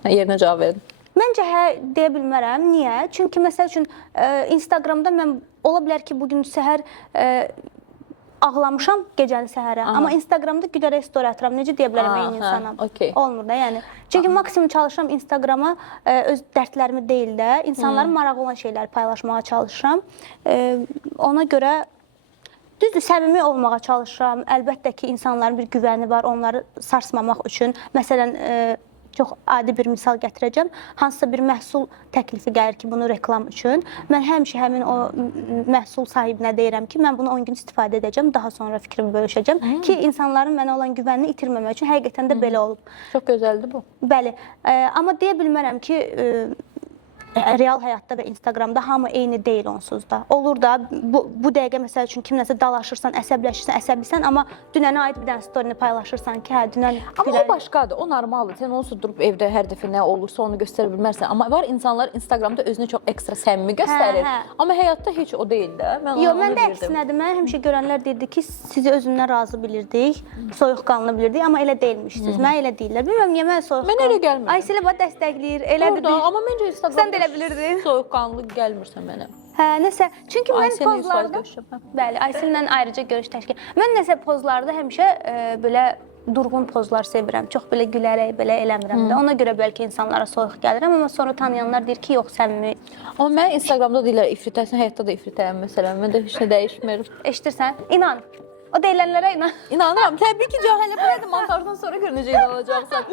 Yerinə cavab verin. Məncə hə deyə bilmərəm. Niyə? Çünki məsəl üçün Instagramda mən ola bilər ki, bugün səhər ağlamışam gecəni səhərə. Amma Instagramda gülərək story atıram. Necə deyə bilərəm eyni insanam? Olmur da yəni. Çünki maksimum çalışıram Instagrama öz dərdlərimi deyil də, insanların maraqlı olan şeyləri paylaşmağa çalışıram. Ona görə düzdür, səmimi olmağa çalışıram. Əlbəttə ki, insanların bir güvəni var, onları sarsmamaq üçün. Məsələn, çox adi bir misal gətirəcəm. Hansısa bir məhsul təklifi gəlir ki, bunu reklam üçün. Mən həmişə həmin o məhsul sahibinə deyirəm ki, mən bunu 10 gün istifadə edəcəm, daha sonra fikrimi bölüşəcəm ki, insanların mənə olan güvənini itirməmək üçün. Həqiqətən də belə olub. Çox gözəldir bu. Bəli, amma deyə bilmərəm ki, real həyatda və Instagramda hamı eyni deyil onsuz da. Olur da, bu dəqiqə məsəl üçün kimləsə dalaşırsan, əsəbləşirsən, əsəblisən, amma dünənə aid bir dənə storyini paylaşırsan ki, hə, dünən... Amma o başqadır, o normaldır. Sən onsuz durub evdə hər dəfə nə olursa onu göstərə bilmərsən. Amma var insanlar Instagramda özünü çox ekstra səmimi göstərir. Amma həyatda heç o deyil də. Yox, mən də əksinədir. Mən həmişə görənlər deyirdi ki, sizi özündən razı bilirdik, soyuqqanlı bilirdik, amma elə deyilmişsiniz. Mən elə deyirlər. Bilmirəm, niyə mən soyuqqanlı... Mən elə gəlmirəm. Ayselə bax dəstəkləyir, elədir. Amma məncə Instagramda bilirdin. Soyuqqanlı gəlmirsən mənə. Hə, nəsə, çünki mən pozlarda... Bəli, Aysellə ayrıca görüş təşkil. Mən nəsə pozlarda həmişə belə durğun pozlar sevirəm. Çox belə gülərək, belə eləmirəm də. Ona görə bəlkə insanlara soyuq gəlirəm, amma sonra tanıyanlar deyir ki, yox, səmimi. Amma mən Instagramda deyirlər, ifritəsən, həyatda da ifritəyəm məsələn. Mən də heç nə dəyişmir. Eşidirsən? İnan. O deyilənlərə inan. İnanıram. Təbii ki, Cahələ bu montajdan sonra görünəcək inanacaqsan.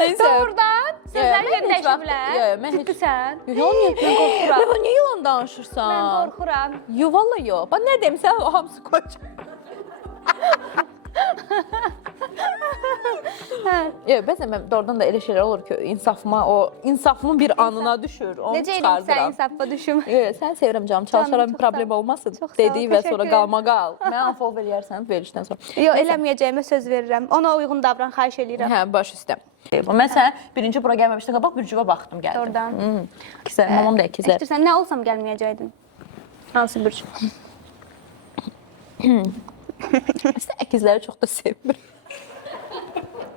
Neysə. Doğrudan. Sözlər yerinə dəyişə bilər. Ciddisən. Yox, mən qorxuram. Mən niyə yalan danışırsan? Mən qorxuram. Yox, valla yox. Bax, nə deyim, sən o hamısı qoyacaq. Bəzən mən doğrudan da elə şeylər olur ki, insafımın bir anına düşür, onu çıxardıram. Necə eləyim sən insafıma düşüm? Sən sevirəm canım, çalışaram, bir problem olmasın dediyi və sonra qalma qal. Mən unfollow eləyərsən verilişdən sonra. Yox, eləməyəcəyimə söz verirəm. Ona uyğun davran, xahiş eləyirəm. Hə, baş üstə. Mən sənə birinci bura gəlməmişdən qabaq bürcüvə baxdım, gəldim. Doğrudan. İkizlər, mamam da ikizlər. İşdirsən, nə olsam gəlməyəcəydin? Hansı bürcü? Əslində əkizləri çox da sevmir.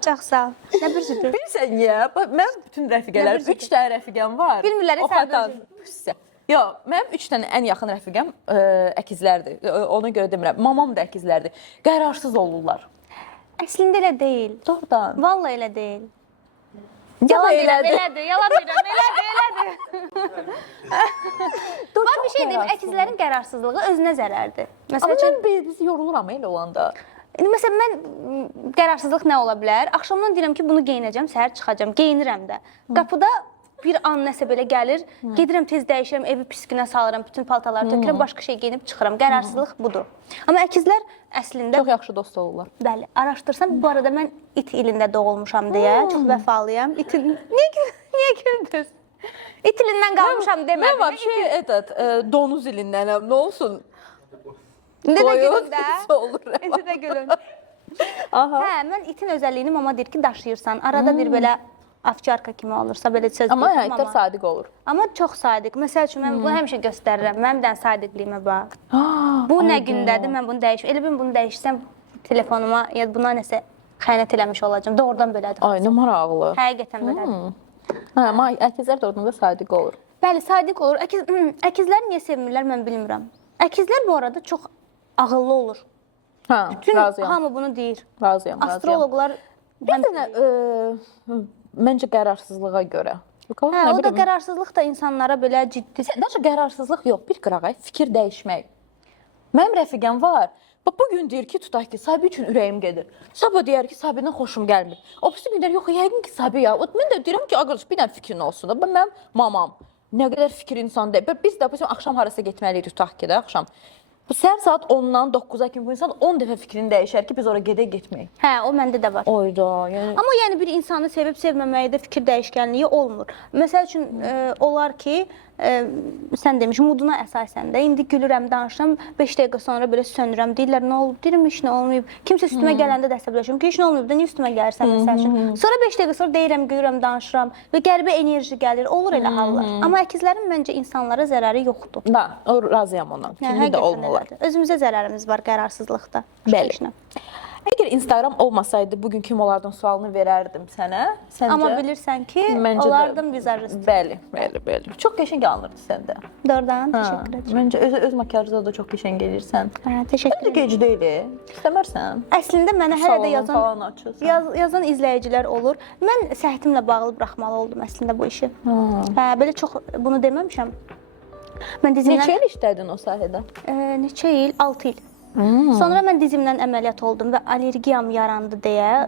Çox sağ ol. Nə bürcüdür? Bilirsən niyə? Mənim bütün rəfiqələrim, 3 dənə rəfiqəm var. Bilmirlər, sən bürcü. Yox, mənim 3 dənə ən yaxın rəfiqəm əkizlərdir. Ona görə demirəm. Mamam da əkizlərdir. Qərarsız olurlar. Əslində elə deyil. Doğrudan. Vallahi elə deyil. Yalan deyirəm, elədi. elədir. Yalan deyirəm, elədir. Bax bir şey deyim, əkizlərin qərarsızlığı özünə zərərdir. Amma Məsələn üçün mən biz yoruluram elə olanda. Məsələn, mən qərarsızlıq nə ola bilər? Axşamdan deyirəm ki, bunu geyinəcəm, səhər çıxacam, geyinirəm də. Qapıda bir an nəsə belə gəlir, gedirəm tez dəyişirəm, evi pis günə salıram, bütün paltarları tökürəm, başqa şey geyinib çıxıram. Qərarsızlıq budur. Amma əkizlər əslində Çox yaxşı dost olurlar. bəli, araşdırsam bu arada mən it ilində doğulmuşam deyə çox vəfalıyam. İtin niyə güldünüz? İt ilindən qalmışam demədim. Mən vəbşə donuz ilindənəm. Nə olsun? İndi də gülün də. Pis olur. İndi də gülün. Aha. Hə, mən itin özəlliyini mama deyir ki, daşıyırsan. Arada bir belə ovçarka kimi olursa belə söz Amma deyirəm, həyatlar sadiq olur. Amma çox sadiq. Məsəl üçün mən bunu həmişə göstərirəm. Mənim də sadiqliyimə bax. Bu nə gündədir? Mən bunu dəyişim. Elə bil bunu dəyişsəm telefonuma ya buna nəsə xəyanət eləmiş olacağam. Doğrudan belədir. Ay, nə maraqlı. Həqiqətən belədir. Hə, amma əkizlər doğrudan da sadiq olur. Bəli, sadiq olur. Əkizlər niyə sevmirlər mən bilmirəm. Əkizlər bu arada çox ağıllı olur. Hə, Bütün razıyam. hamı bunu deyir. Razıyam, razıyam. Astroloqlar Bir dənə məncə qərarsızlığa görə. hə, o da qərarsızlıq da insanlara belə ciddi. Daha qərarsızlıq yox, bir qırağay fikir dəyişmək. Mənim rəfiqəm var. Bax bu gün deyir ki, tutaq ki, Sabi üçün ürəyim gedir. Sabah deyər ki, Sabidən xoşum gəlmir. O birisi gün deyir, yox, yəqin ki, Sabi ya. Mən də deyirəm ki, qardaş, bir dənə fikrin olsun da. Mənim mamam nə qədər fikir insan deyil. Biz də axşam harasa getməliyik, tutaq ki də axşam. Bu səhər saat 10-dan 9-a kimi bu insan 10 dəfə fikrini dəyişər ki, biz ora getməyik. Hə, o məndə də var. Oyda, yəni Amma yəni bir insanı sevib sevməməkdə fikir dəyişkənliyi olmur. Məsəl üçün olar ki, sən demiş muduna əsasən də indi gülürəm, danışıram, 5 dəqiqə sonra belə sönürəm. Deyirlər nə olub? Deyirəm heç nə olmayıb. Kimsə üstümə gələndə də əsəbləşirəm ki, heç nə olmayıb da niyə üstümə gəlirsən məsəl üçün. Sonra 5 dəqiqə sonra deyirəm, gülürəm, danışıram və qəribə enerji gəlir. Olur elə hallar. Amma əkizlərin məncə insanlara zərəri yoxdur. da, o razıyam ondan. Kimi də olmalar. Özümüzə zərərimiz var qərarsızlıqda. Bəli. Əgər Instagram olmasaydı bugün kim olardın sualını verərdim sənə. Səncə? Amma bilirsən ki, Məncə də- olardım vizajist. Bəli. Çox qəşəng alınırdı səndə. Doğrudan, təşəkkür edirəm. Məncə öz makyajda da çox qəşəng gəlirsən. Hə, təşəkkür Məncə gec deyil. İstəmərsən? Əslində mənə hələ də Salon falan açırsan. yazan izləyicilər olur. Mən səhhətimlə bağlı buraxmalı oldum əslində bu işi. Hə, belə çox bunu deməmişəm. Mən dizimdən Neçə il işlədin o sahədə? neçə il? 6 il. Sonra mən dizimdən əməliyyat oldum və allergiyam yarandı deyə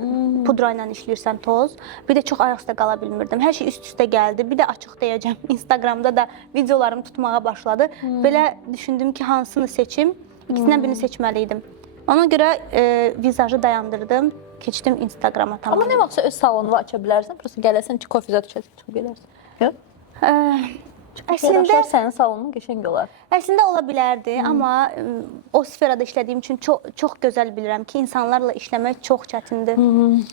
pudra ilə işləyirsən toz. Bir də çox ayaq üstə qala bilmirdim. Hər şey üst-üstə gəldi. Bir də açıq deyəcəm, Instagramda da videolarım tutmağa başladı. Belə düşündüm ki, hansını seçim? İkisindən birini seçməli idim. Ona görə vizajı dayandırdım, keçdim Instagrama Amma tamam. nə vaxtsa öz salonunu aça bilərsən, prosta gələrsən ki, kofe zad içəsən, çıxıb gələrsən. Yox? Əslində Sənin salonun qəşəng olar. Əslində ola bilərdi, amma o sferada işlədiyim üçün çox gözəl bilirəm ki, insanlarla işləmək çox çətindir.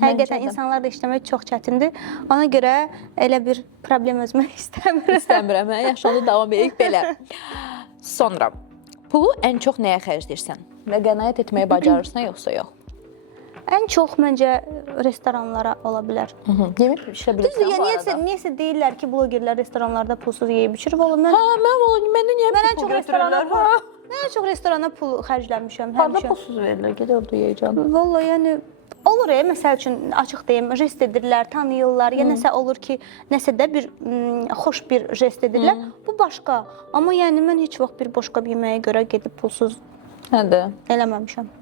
Həqiqətən insanlarla işləmək çox çətindir. Ona görə elə bir problem özümə istəmirəm. İstəmirəm, hə? Yaşanda davam edək belə. Sonra, pulu ən çox nəyə xərcləyirsən? Və qənaət etməyi bacarırsan, yoxsa yox? Ən çox məncə restoranlara ola bilər. Yemək işə bilirsən bu arada. Niyəsə deyirlər ki, blogerlər restoranlarda pulsuz yeyib içir. Valla mən Məndə niyə Mən ən pul çox restorana götürürlər? Mən ən çox restorana pul xərcləmişəm Harda həmişə. pulsuz verirlər, gəl orada yeyəcəm. Valla yəni olur məsəl üçün açıq deyim, jest edirlər, tanıyırlar, ya nəsə olur ki, nəsə də bir xoş bir jest edirlər. Bu başqa. Amma yəni mən heç vaxt bir boşqa bir yeməyə görə gedib pulsuz Nədir? eləməmişəm.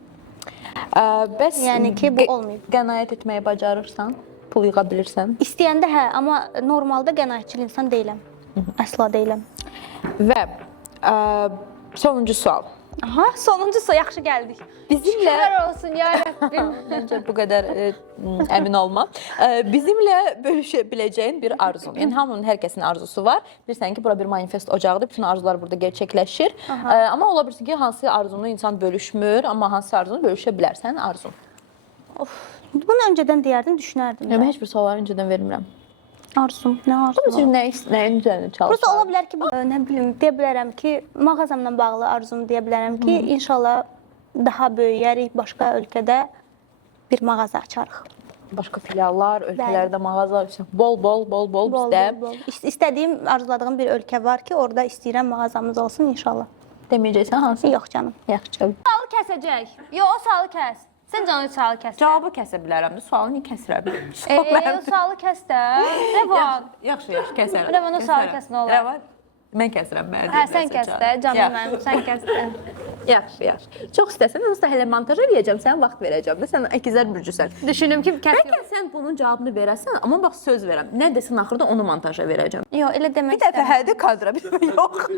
Bəs Yəni ki, bu olmayıb. Qənaət etməyi bacarırsan, pul yığa bilirsən. İstəyəndə hə, amma normalda qənaətçil insan deyiləm. Əsla deyiləm. Və sonuncu sual. Aha, sonuncusu yaxşı gəldik. Bizimlə Şükürlər olsun ya Rəbbim. Məncə bu qədər əmin olma. Bizimlə bölüşə biləcəyin bir arzun. Yəni hamının hər kəsin arzusu var. Bilirsən ki, bura bir manifest ocağıdır. Bütün arzular burada gerçəkləşir. Amma ola bilsin ki, hansı arzunu insan bölüşmür, amma hansı arzunu bölüşə bilərsən arzun. Bunu öncədən deyərdim, düşünərdim. Mən heç bir sualları öncədən vermirəm. Arzum, nə arzum? Bizim nəyin üzərində çalışırsan? Burası ola bilər ki, nə bilim, deyə bilərəm ki, mağazamla bağlı arzum deyə bilərəm ki, inşallah daha böyüyərik, başqa ölkədə bir mağaza açarıq. Başqa filiallar, ölkələrdə mağaza, bol bizdə. İstədiyim, arzuladığım bir ölkə var ki, orada istəyirəm mağazamız olsun inşallah. Deməyəcəksən hansı? Yox canım. Yaxşı. Salı kəsəcək. Yox, o salı kəs. Sən canı sualı kəssən. Cavabı kəsə bilərəm. Sualı niyə kəsirə bilərəm? O sualı kəs də. Rəvan. Yaxşı, kəsərəm. Rəvan, o sualı kəs, nə olar? Rəvan, mən kəsirəm. Hə, sən kəs də, canım mənim, sən kəs də. Yaxşı. Çox istəsən, onsuz da hələ montaj eləyəcəm, sənə vaxt verəcəm də, sən ikizər bürcüsən. Düşündüm ki, kəs. Bəlkə sən bunun cavabını verəsən, amma bax söz verəm. Nə desən axırda onu montaja verəcəm. Yox, elə demək Bir dəfə hədə kadra, bir dəfə yox.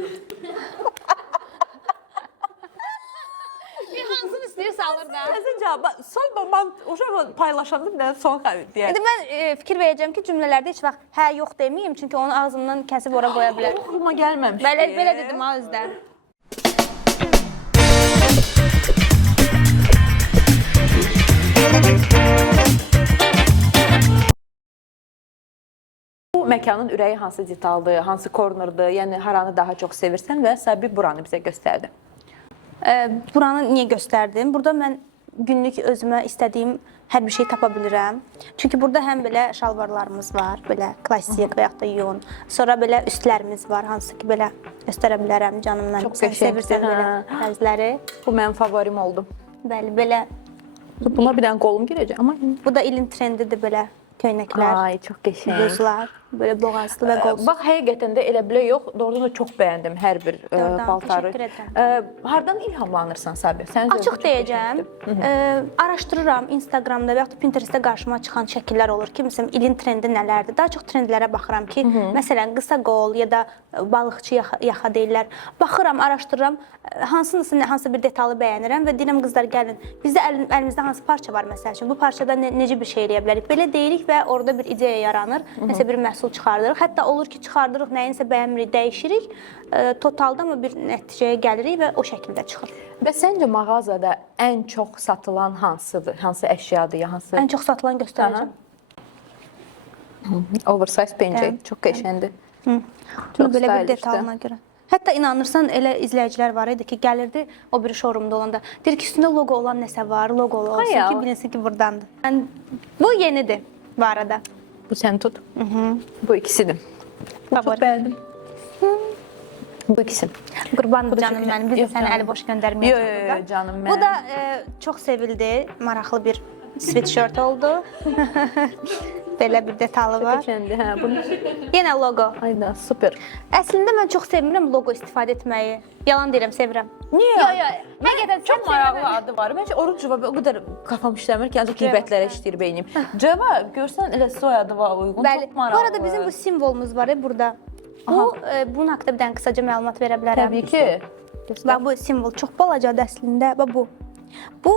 hansını istəyirsə alır da. Nəsə cavab, son mən uşaq paylaşanda bir dənə son xəbər deyək. İndi mən fikir verəcəm ki, cümlələrdə heç vaxt hə, yox deməyim, çünki onu ağzımdan kəsib ora qoya bilər. Xoşuma gəlməmişdi. Belə dedim ha özdən. Bu məkanın ürəyi hansı detaldır, hansı kornerdir, yəni haranı daha çox sevirsən və Səbi buranı bizə göstərdi. Buranı niyə göstərdim? Burada mən günlük özümə istədiyim hər bir şey tapa bilirəm. Çünki burada həm belə şalvarlarımız var, belə klassik və yaxud da yun. Sonra belə üstlərimiz var, hansı ki belə göstərə bilərəm canım mənim. Çox Sən sevirsən belə tərzləri. Bu mənim favorim oldu. Bəli, belə. Buna bir dənə qolum girəcək, amma Bu da ilin trendidir belə köynəklər. ay, çox qəşəng. Bluzlar, belə boğazlı və qolsuz. Bax, həqiqətən də elə belə yox, doğrudan da çox bəyəndim hər bir paltarı. Təşəkkür edirəm. Hardan ilhamlanırsan Səbi? Açıq deyəcəm, araşdırıram Instagramda və yaxud da Pinterestdə qarşıma çıxan şəkillər olur ki, məsələn, ilin trendi nələrdir? Daha çox trendlərə baxıram ki, məsələn, qısa qol ya da balıqçı yaxa deyirlər. Baxıram, araşdırıram, hansı bir detalı bəyənirəm və deyirəm, qızlar gəlin, bizdə əlimizdə hansı parça var məsəl üçün, bu parçada necə bir şey eləyə bilərik? Belə deyirik və orada bir ideya yaranır, nəsə bir məhsul çıxardırıq. Hətta olur ki, çıxardırıq, nəyinsə bəyənmirik, dəyişirik, totalda amma bir nəticəyə gəlirik və o şəkildə çıxır. Və səncə mağazada ən çox satılan hansıdır? Hansı əşyadır ya hansı? Ən çox satılan göstərəcəm. Oversize pencək, çox qəşəngdir. Çox belə bir detalına görə. Hətta inanırsan elə izləyicilər var idi ki, gəlirdi o bir showroomda olanda. Deyir ki, üstündə loqo olan nəsə var, loqolu olsun ki, bilinsin ki, burdandır. Bu yenidir bu arada. Bu sən tut. Bu ikisidir. Çox Favori. bəyəndim. Bu ikisi. Qurban canım mənim, biz də səni əli boş göndərməyəcəyik. Yox, canım mənim. Bu da çox sevildi, maraqlı bir sweatshirt oldu. Belə bir detalı var. Qəşəngdir, hə, bu. Yenə loqo. Ayda, super. Əslində mən çox sevirəm loqo istifadə etməyi. Yalan deyirəm, sevirəm. Niyə? Yox, həqiqətən Çox maraqlı adı var. Məncə Oruc Cəva o qədər kafam işləmir ki, ancaq qeybətlərə işləyir beynim. Cəva, görsən elə soyadı var uyğun, Bəli. çox maraqlı. Bu arada bizim bu simvolumuz var burada. Bunun haqqında bir dənə qısaca məlumat verə bilərəm. Təbii ki. Bax bu simvol çox balacadır əslində. Bax bu. Bu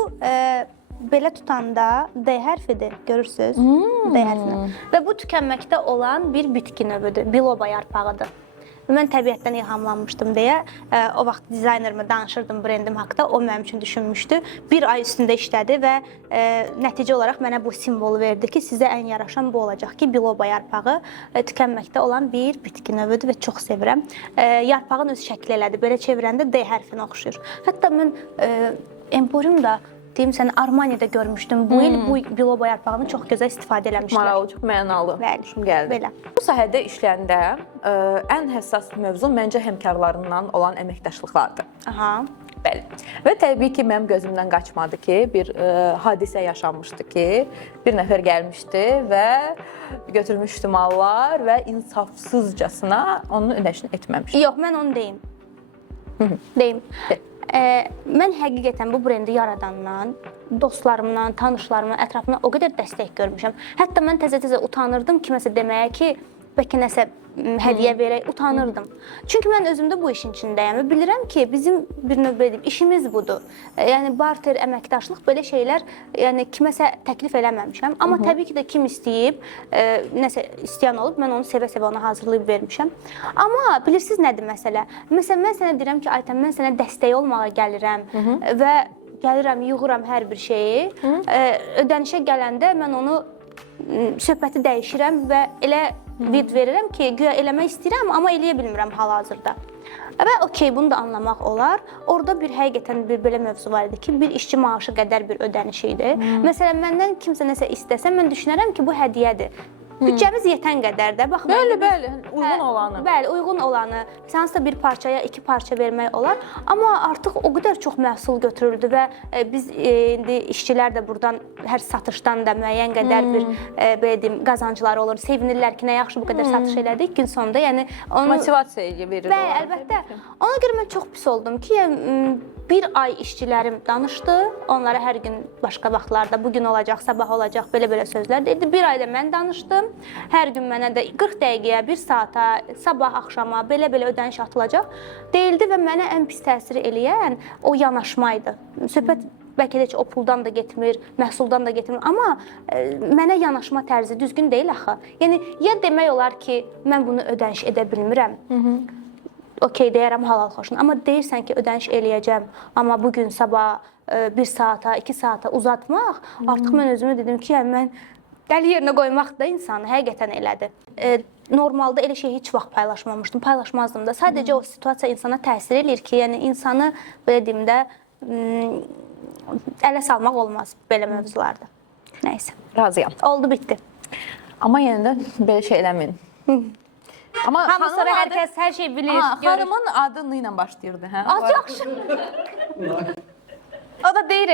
belə tutanda D hərfidir, görürsüz? D hərfini. Və bu tükənməkdə olan bir bitki növüdür, biloba yarpağıdır. Mən təbiətdən ilhamlanmışdım deyə o vaxt dizaynerimə danışırdım brendim haqqında, o mənim üçün düşünmüşdü. Bir ay üstündə işlədi və nəticə olaraq mənə bu simvolu verdi ki, sizə ən yaraşan bu olacaq ki, biloba yarpağı tükənməkdə olan bir bitki növüdür və çox sevirəm. Yarpağın öz şəkli elədi, belə çevirəndə D hərfinə oxşuyur. Hətta mən Emporiumda deyim sənə Armani'də görmüşdüm. Bu il bu biloba yarpağını çox gözəl istifadə eləmişlər. Maraqlı, çox mənalı. Xoşum gəldi. Belə. Bu sahədə işləyəndə ən həssas mövzu məncə həmkarlarından olan əməkdaşlıqlardır. Aha. Bəli. Və təbii ki, mənim gözümdən qaçmadı ki, bir hadisə yaşanmışdı ki, bir nəfər gəlmişdi və götürmüşdü mallar və insafsızcasına onun ödəşini etməmişdi. Yox, mən onu deyim. Deyim. Mən həqiqətən bu brendi yaradandan, dostlarımdan, tanışlarımdan, ətrafımdan o qədər dəstək görmüşəm. Hətta mən təzə-təzə utanırdım ki, məsələn deməyə ki, bəlkə nəsə hədiyyə verək, utanırdım. Çünki mən özümdə bu işin içindəyəm və bilirəm ki, bizim bir növ belə deyim, işimiz budur. Yəni barter, əməkdaşlıq belə şeylər, yəni kiməsə təklif eləməmişəm. Amma təbii ki də kim istəyib, nəsə istəyən olub, mən onu sevə-sevə ona hazırlayıb vermişəm. Amma bilirsiniz nədir məsələ? Məsələn, mən sənə deyirəm ki, Aytən, mən sənə dəstək olmağa gəlirəm və gəlirəm, yığıram hər bir şeyi. Ödənişə gələndə mən onu söhbəti dəyişirəm və elə vid verirəm ki, güya eləmək istəyirəm, amma eləyə bilmirəm hal-hazırda. Və okey, bunu da anlamaq olar. Orada bir həqiqətən bir belə mövzu var idi ki, bir işçi maaşı qədər bir ödəniş idi. Məsələn, məndən kimsə nəsə istəsə, mən düşünərəm ki, bu hədiyyədir. Bütçəmiz yetən qədər də. Bax, Bəli, uyğun olanı. Bəli, uyğun olanı. Hansısa bir parçaya 2 parça vermək olar. Amma artıq o qədər çox məhsul götürüldü və biz indi işçilər də burdan hər satışdan da müəyyən qədər bir belə deyim qazancları olur. Sevinirlər ki, nə yaxşı bu qədər satış elədik gün sonunda. Yəni onu Motivasiya verir. Bəli, əlbəttə. Ona görə mən çox pis oldum ki, bir ay işçilərim danışdı. Onlara hər gün başqa vaxtlarda bu gün olacaq, sabah olacaq belə-belə sözlər dedi. Bir ayda mən danışdım. Hər gün mənə də 40 dəqiqəyə, 1 saata, sabah axşama belə-belə ödəniş atılacaq deyildi və mənə ən pis təsir eləyən o yanaşmaydı. Söhbət bəlkə də heç o puldan da getmir, məhsuldan da getmir, amma mənə yanaşma tərzi düzgün deyil axı. Yəni ya demək olar ki, mən bunu ödəniş edə bilmirəm. Okey deyərəm halal xoşun. Amma deyirsən ki, ödəniş eləyəcəm, amma bu gün sabah 1 saata, 2 saata uzatmaq, artıq mən özümə dedim ki, yəni mən dəli yerinə qoymaq da insanı həqiqətən elədi. Normalda elə şey heç vaxt paylaşmamışdım, paylaşmazdım da. Sadəcə o situasiya insana təsir eləyir ki, yəni insanı belə deyim də ələ salmaq olmaz belə mövzularda. Nəysə. Razıyam. Oldu, bitdi. Amma yenə də belə şey eləməyin. Amma Hamı sonra hər kəs hər şey bilir. Xanımın adı N ilə başlayırdı, hə? Az yaxşı. O da deyir.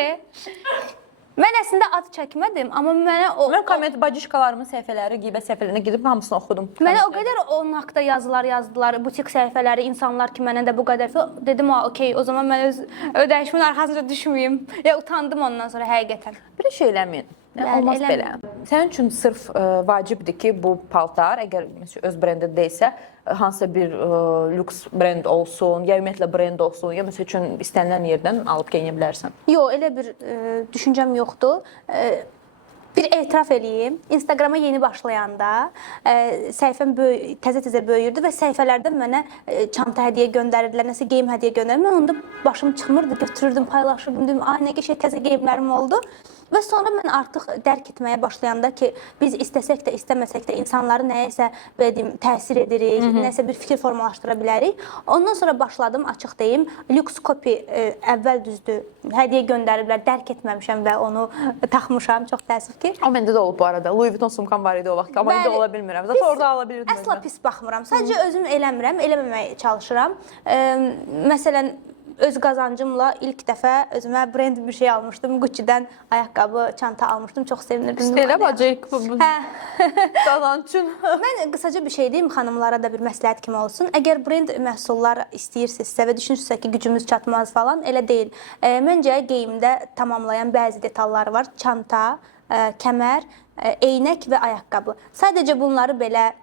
Mən əslində ad çəkmədim, amma mənə o Mən komment bacışkalarımın səhifələri, qeybət səhifələrinə gedib hamısını oxudum. Mənə o qədər onun haqqda yazılar yazdılar, butik səhifələri, insanlar ki, mənə də bu qədər dedim, okey, o zaman mən öz ödənişimin arxasınca düşməyim. Ya utandım ondan sonra həqiqətən. Bir şey eləməyin. Olmaz belə. Sənin üçün sırf vacibdir ki, bu paltar, əgər öz brendin deyilsə, hansısa bir lüks brend olsun, ya ümumiyyətlə brend olsun, ya məsəl üçün istənilən yerdən alıb geyinə bilərsən. Yox, elə bir düşüncəm yoxdur. Bir etiraf eləyim. Instagrama yeni başlayanda səhifəm təzə-təzə böyüyürdü və səhifələrdən mənə çanta hədiyyə göndərirdilər, nəsə geyim hədiyyə göndərirdilər. Mən onda başım çıxmırdı, götürürdüm, paylaşırdım. Dedim, ay nə qəşəng təzə geyimlərim oldu. Və sonra mən artıq dərk etməyə başlayanda ki, biz istəsək də, istəməsək də insanları nəyəsə belə deyim, təsir edirik, nəsə bir fikir formalaşdıra bilərik. Ondan sonra başladım, açıq deyim, lüks kopi əvvəl düzdür, hədiyyə göndəriblər, dərk etməmişəm və onu taxmışam, çox təəssüf ki. O məndə də olub bu arada. Louis Vuitton sumkam var idi o vaxt, amma indi ola bilmirəm. Zaten orada ala bilirdim. Əsla pis baxmıram. Sadəcə özüm eləmirəm, eləməməyə çalışıram. Məsələn, öz qazancımla ilk dəfə özümə brend bir şey almışdım. Gucci-dən ayaqqabı, çanta almışdım. Çox sevinirdim. Elə bacı qazancın. Mən qısaca bir şey deyim, xanımlara da bir məsləhət kimi olsun. Əgər brend məhsullar istəyirsinizsə və düşünürsünüzsə ki, gücümüz çatmaz falan, elə deyil. Məncə geyimdə tamamlayan bəzi detallar var. Çanta, kəmər, eynək və ayaqqabı. Sadəcə bunları belə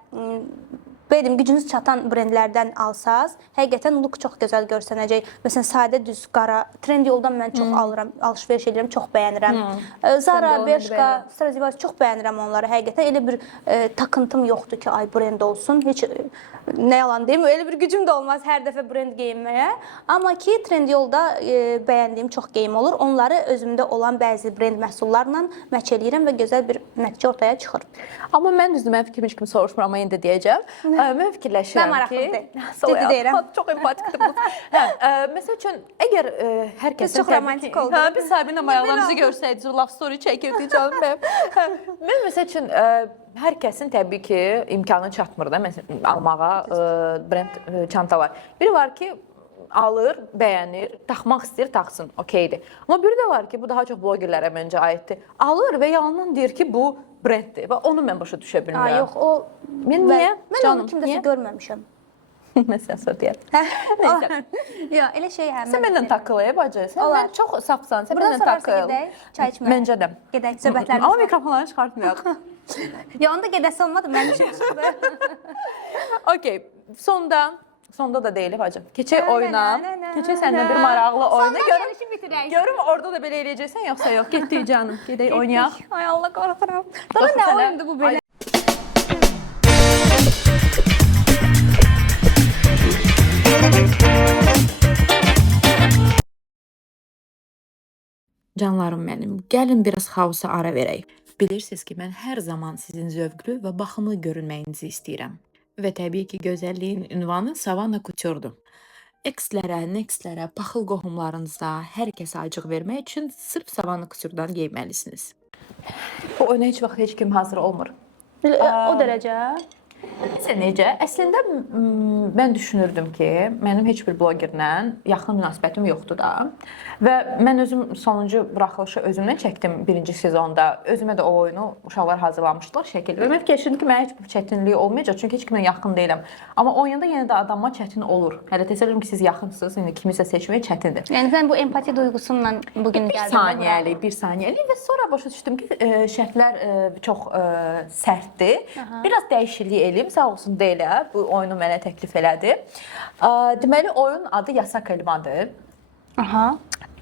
Benim gücünüz çatan brendlərdən alsaz, həqiqətən look çox gözəl görsənəcək. Məsələn, sadə, düz, qara, trend yoldan mən çox alıram, alış-veriş edirəm, çox bəyənirəm. Zara, Bershka, Stradivarius çox bəyənirəm onları. Həqiqətən elə bir takıntım yoxdur ki, ay brend olsun. Heç nə yalan deyim, elə bir gücüm də olmaz hər dəfə brend geyinməyə. Amma ki, trend yolda bəyəndiyim çox geyim olur. Onları özümdə olan bəzi brend məhsullarla məç eləyirəm və gözəl bir nəticə ortaya çıxır. Amma mən düzdür, mən fikirmiş kimi soruşmuram, amma indi deyəcəm. Mən fikirləşirəm ki, ciddi deyirəm. Çox empatikdir bu. Məsəl üçün, əgər hər kəsin çox romantik oldu. Biz Sabina mayaqlarımızı görsəydik, love story çəkirdik canım mənim. Mən məsəl üçün hər kəsin təbii ki, imkanı çatmır da məsələn almağa brend çanta var. Biri var ki, alır, bəyənir, taxmaq istəyir, taxsın, okeydir. Amma biri də var ki, bu daha çox blogerlərə məncə aiddir. Alır və yalandan deyir ki, bu brenddir və onu mən başa düşə bilmirəm. Yox, o... Niyə? Mən onu kimdəsə görməmişəm. Məsələn, sor deyəm. Yox, elə şey həm. Sən məndən takıl, bacı. Sən mən çox safsan, sən məndən takıl. Gedək, çay içməyə. Məncə də. Gedək, söhbətlərimiz. Amma mikrofonları çıxartmayaq. Ya, onda gedəsi olmadı, mənim üçün çıxdı. Okey, sonda da deyil bacım. Keçək oyuna. Keçək səndən bir maraqlı oyuna. Görüm orada da belə eləyəcəksən, yoxsa yox. Getdik canım. Gedək oynayaq. Ay Allah, qorxuram. Daha nə oyundu bu belə? Canlarım mənim, gəlin biraz xaosa ara verək. Bilirsiniz ki, mən hər zaman sizin zövqlü və baxımlı görünməyinizi istəyirəm. Və təbii ki, gözəlliyin ünvanı Savannah Couture'dur. Ekslərə, nextlərə, paxıl qohumlarınıza, hər kəsə acıq vermək üçün sırf Savannah Couture'dan geyməlisiniz. Bu oyuna heç vaxt heç kim hazır olmur. O dərəcə. Sən necə? Əslində mən düşünürdüm ki, mənim heç bir blogerlə yaxın münasibətim yoxdur da. Və mən özüm sonuncu buraxılışı özümdən çəkdim birinci sezonda. Özümə də o oyunu uşaqlar hazırlamışdılar şəkil. Və mən fikirləşirdim ki, mənə heç bir çətinliyi olmayacaq, çünki heç kimlə yaxın deyiləm. Amma oyunda yenə də adama çətin olur. Hələ təsəvvür edirəm ki, siz yaxınsınız, indi kimisə seçmək çətindir. Yəni sən bu empati duyğusunla bu gün gəldin. Bir saniyəlik və sonra başa düşdüm ki, şərtlər çox sərtdir. Biraz dəyişiklik eləyim, sağ olsun Deyilə bu oyunu mənə təklif elədi. Deməli oyun adı Yasak Elmadır. Aha.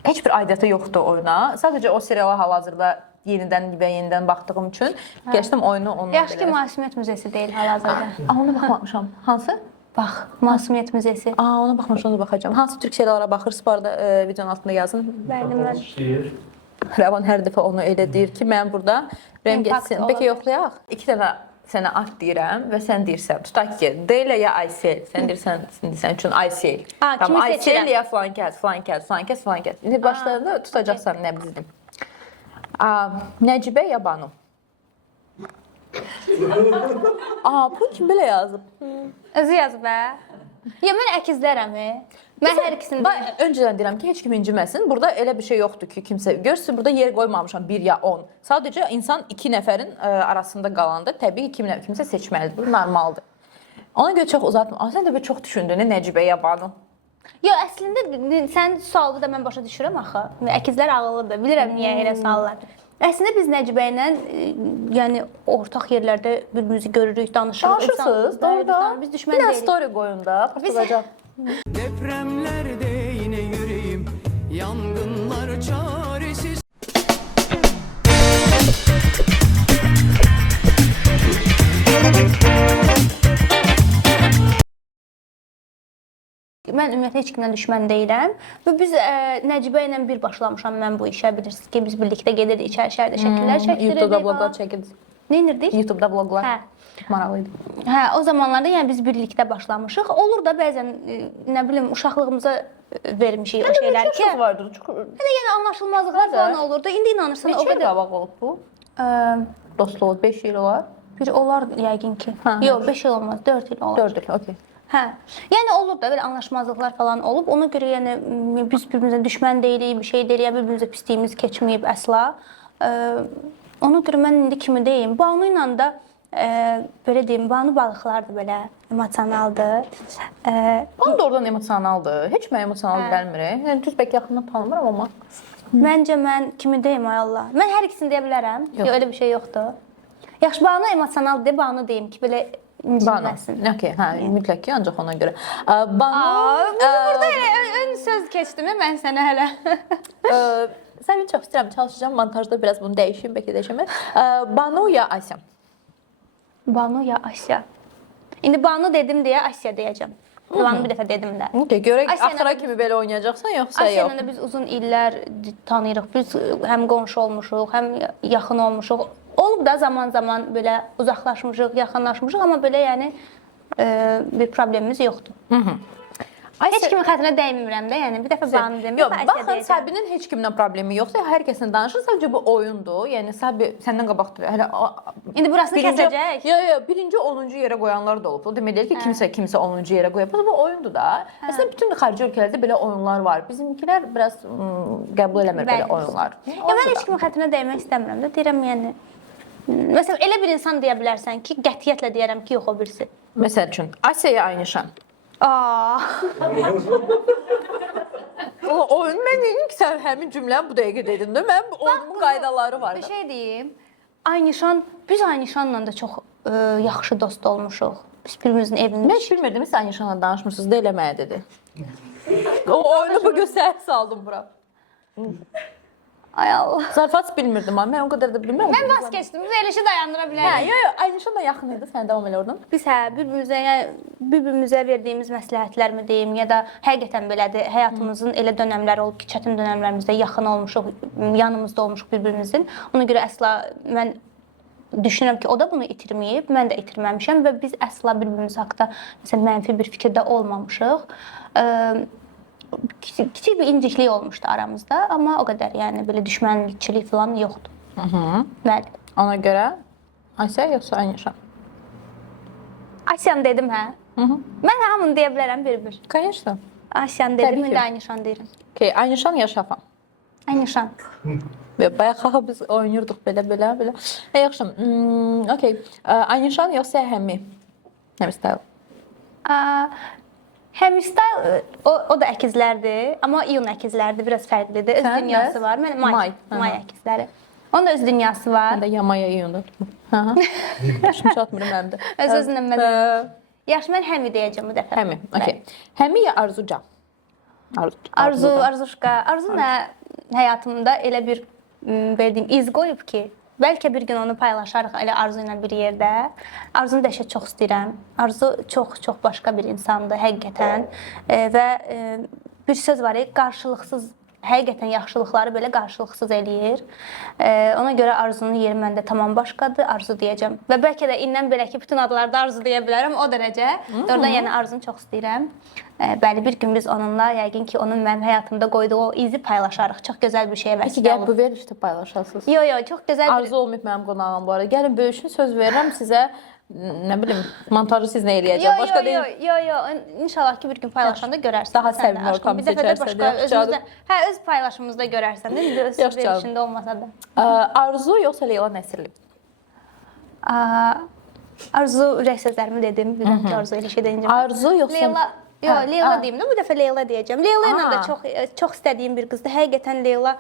Heç bir aidiyyatı yoxdur oyuna. Sadəcə o seriala hal-hazırda yenidən baxdığım üçün keçdim oyunu onunla. Yaxşı ki, Masumiyyət Müzesi deyil hal-hazırda. Ona baxmamışam. Hansı? Bax, Masumiyyət Müzesi. Ona baxmamışam, ona baxacağam. Hansı türk seriallara baxırsınız? Bu arada videonun altında yazın. Bəli, mən. Rəvan hər dəfə onu elə deyir ki, mən burada rəm İmpact getsin. olur. Bəlkə yoxlayaq. 2 dənə sənə ad deyirəm və sən deyirsən. Tutaq ki, Deylə ya Aysel. Sən deyirsən üçün Aysel. Kimi seçirəm? Aysel ya filankəs. İndi başlarında tutacaqsan nə bilim. Nəcibə ya Banu. Bu kim belə yazıb? Özü yazıb hə? Ya mən əkizlərəm. Mən hər ikisini Öncədən deyirəm ki, heç kim inciməsin. Burada elə bir şey yoxdur ki, kimsə görürsün, burada yer qoymamışam 1 ya 10. Sadəcə insan 2 nəfərin arasında qalanda təbii ki, kimsə seçməlidir. Bu normaldır. Ona görə çox uzatma. Sən də bir çox düşündün, Nəcibə ya Banu. Yo, əslində sən sualı da mən başa düşürəm axı. Əkizlər ağıllıdır. Bilirəm niyə elə suallar. Əslində biz Nəcibə ilə yəni ortaq yerlərdə bir-birimizi görürük, danışırıq. Danışırsınız, doğrudan. Biz düşmən deyilik. Bir story qoyun da, partlayacaq. Depremlerde yine yüreğim, yangınlar çaresiz. Mən ümumiyyətlə heç kimdən düşmən deyiləm. Və biz Nəcibə ilə bir başlamışam mən bu işə, bilirsiniz ki, biz birlikdə gedirdik içəri şəhərdə şəkillər çəkdirirdik. YouTube'da vloglar çəkirdik. Nə edirdik? YouTube'da vloglar. Hə. Maraqlıydı. Hə, o zamanlarda yəni biz birlikdə başlamışıq. Olur da bəzən nə bilim uşaqlığımıza vermişik o şeyləri ki. Çox vardı. Hətta yəni anlaşılmazlıqlar falan olurdu. İndi inanırsan o Neçə il qədər qabaq olub bu? Ə, Dostluq 5 il olar. bir olar yəqin ki. Yox, 5 il olmaz, 4 il olar. 4 il, okey. Hə. Yəni olur da belə anlaşmazlıqlar falan olub. Ona görə yəni biz bir-birimizə düşmən deyilik, bir şey deyilik, bir-birimizə pisliyimiz keçməyib əsla. Ona görə mən indi kimi deyim, Banu ilə də belə deyim, Banu balıqlardır belə, emosionaldır. Banu da oradan emosionaldır. Heç mən emosional gəlmir. Yəni düz bək yaxından tanımıram amma. Məncə mən kimi deyim ay Allah. Mən hər ikisini deyə bilərəm. Yox, elə bir şey yoxdur. Yaxşı, Banu emosionaldır, de, Banu deyim ki, belə incilməsin. Okey, hə, mütləq ki, ancaq ona görə. Banu, burada ön söz keçdim mən sənə hələ. Səni çox istəyirəm, çalışacağam montajda biraz bunu dəyişim, bəlkə dəyişəmə. Banu ya Asya? Banu ya Asya. İndi Banu dedim deyə Asya deyəcəm. Banu bir dəfə dedim də. Okay, görək Asya axıra ilə kimi belə oynayacaqsan, yoxsa Asya yox? ilə də biz uzun illər tanıyırıq. Biz həm qonşu olmuşuq, həm yaxın olmuşuq. Olub da zaman-zaman belə uzaqlaşmışıq, yaxınlaşmışıq, amma belə yəni bir problemimiz yoxdur. Heç kimin xətrinə dəymirəm də, yəni bir dəfə Banu dedim. Yox, baxın, Səbinin heç kimlə problemi yoxdur. Hər kəslə danışır, sadəcə bu oyundur. Yəni Səbi səndən qabaqdır. Hələ İndi burasını kəsəcək. Yox, birinci 10-cu yerə qoyanlar da olub. O demək deyil ki, kimsə 10-cu yerə qoyub. Bu oyundur da. Əslində bütün xarici ölkələrdə belə oyunlar var. Bizimkilər biraz qəbul eləmir belə oyunlar. Ya mən heç kimin xətrinə dəymək istəmirəm də. Deyirəm yəni məsələn elə bir insan deyə bilərsən ki, qətiyyətlə deyərəm ki, yox o birisi. Məsəl üçün Asya'ya aynışan. Oyun mən deyim ki, sən həmin cümləni bu dəqiqə dedin də. Mənim oyunun qaydaları var. Bir şey deyim. Biz Aynişanla da çox yaxşı dost olmuşuq. Biz birimizin evində. Mən heç bilmirdim, siz Aynişanla danışmırsınız, da eləməyə dedi. O oyunu bu göstəri saldım bura. Ay Allah. Zarfat bilmirdim amma mən o qədər də bilmirəm. Mən vaz keçdim. Biz elə işi dayandıra bilərik. Yox, Aynişan da yaxın idi. Sən davam elə oradan. Biz bir-birimizə verdiyimiz məsləhətlərmi deyim, ya da həqiqətən belədir. Həyatımızın elə dönəmləri olub ki, çətin dönəmlərimizdə yaxın olmuşuq, yanımızda olmuşuq bir-birimizin. Ona görə əsla mən düşünürəm ki, o da bunu itirməyib, mən də itirməmişəm və biz əsla bir-birimiz haqqında məsələn mənfi bir fikirdə olmamışıq. Kiçik bir inciklik olmuşdu aramızda, amma o qədər yəni belə düşmənlikçilik falan yoxdur. Bəli. Ona görə Ayşə yoxsa Aynişan? Asyan dedim hə. Mən hamını deyə bilərəm bir-bir. Конечно. Asyan dedim, Təbii ki. indi Aynişan deyirəm. Okay, Aynişan ya Şafan? Aynişan. Və bayaq biz oynayırdıq belə. Yaxşı. Okay. Aynişan yoxsa Həmi? Həmi style. Həm style o da əkizlərdir, amma iyun əkizlərdir, biraz fərqlidir. Öz Sən dünyası bəs? var. Mən May. may əkizləri. Onun da öz dünyası var. Mən də Yamaya iyunda. Hə. Başım çatmır mənim də. Öz-özünə məzə. Yaxşı, mən Həmi deyəcəm bu dəfə. Həmi. Okay. Həmi ya Arzuca? Arzuşka. Arzu nə həyatımda elə bir belə deyim iz qoyub ki, bəlkə bir gün onu paylaşarıq elə Arzu ilə bir yerdə. Arzunu dəhşət çox istəyirəm. Arzu çox başqa bir insandır həqiqətən. Və bir söz var, qarşılıqsız həqiqətən yaxşılıqları belə qarşılıqsız eləyir. Ona görə Arzunun yeri məndə tamam başqadır. Arzu deyəcəm. Və bəlkə də indən belə ki, bütün adlarda Arzu deyə bilərəm o dərəcə. Doğrudan yəni Arzunu çox istəyirəm. Bəli, bir gün biz onunla yəqin ki, onun mənim həyatımda qoyduğu o izi paylaşarıq. Çox gözəl bir şeyə vəsilə Gəl olur. bu verilişdə paylaşasınız. Yo, çox gözəl bir Arzu olmayıb mənim qonağım bu arada. Gəlin böyüşün söz verirəm sizə. Nə bilim, montajı siz nə eləyəcək? Başqa deyil. Yo. İnşallah ki bir gün paylaşanda görərsən. Daha Sən də səmimi aşkım, ortam bir dəfə də seçərsən, başqa yaxşı özümüzdə, öz paylaşımımızda görərsən. İndi öz Yaxşı canım. verilişində olmasa da. Arzu yoxsa Leyla Nəsirli? Arzu ürək sözlərimi dedim. Bilirəm ki, Arzu elə şey deyincə. Arzu yoxsa Leyla deyim də, bu dəfə Leyla deyəcəm. Leyla ilə də çox istədiyim bir qızdır. Həqiqətən Leyla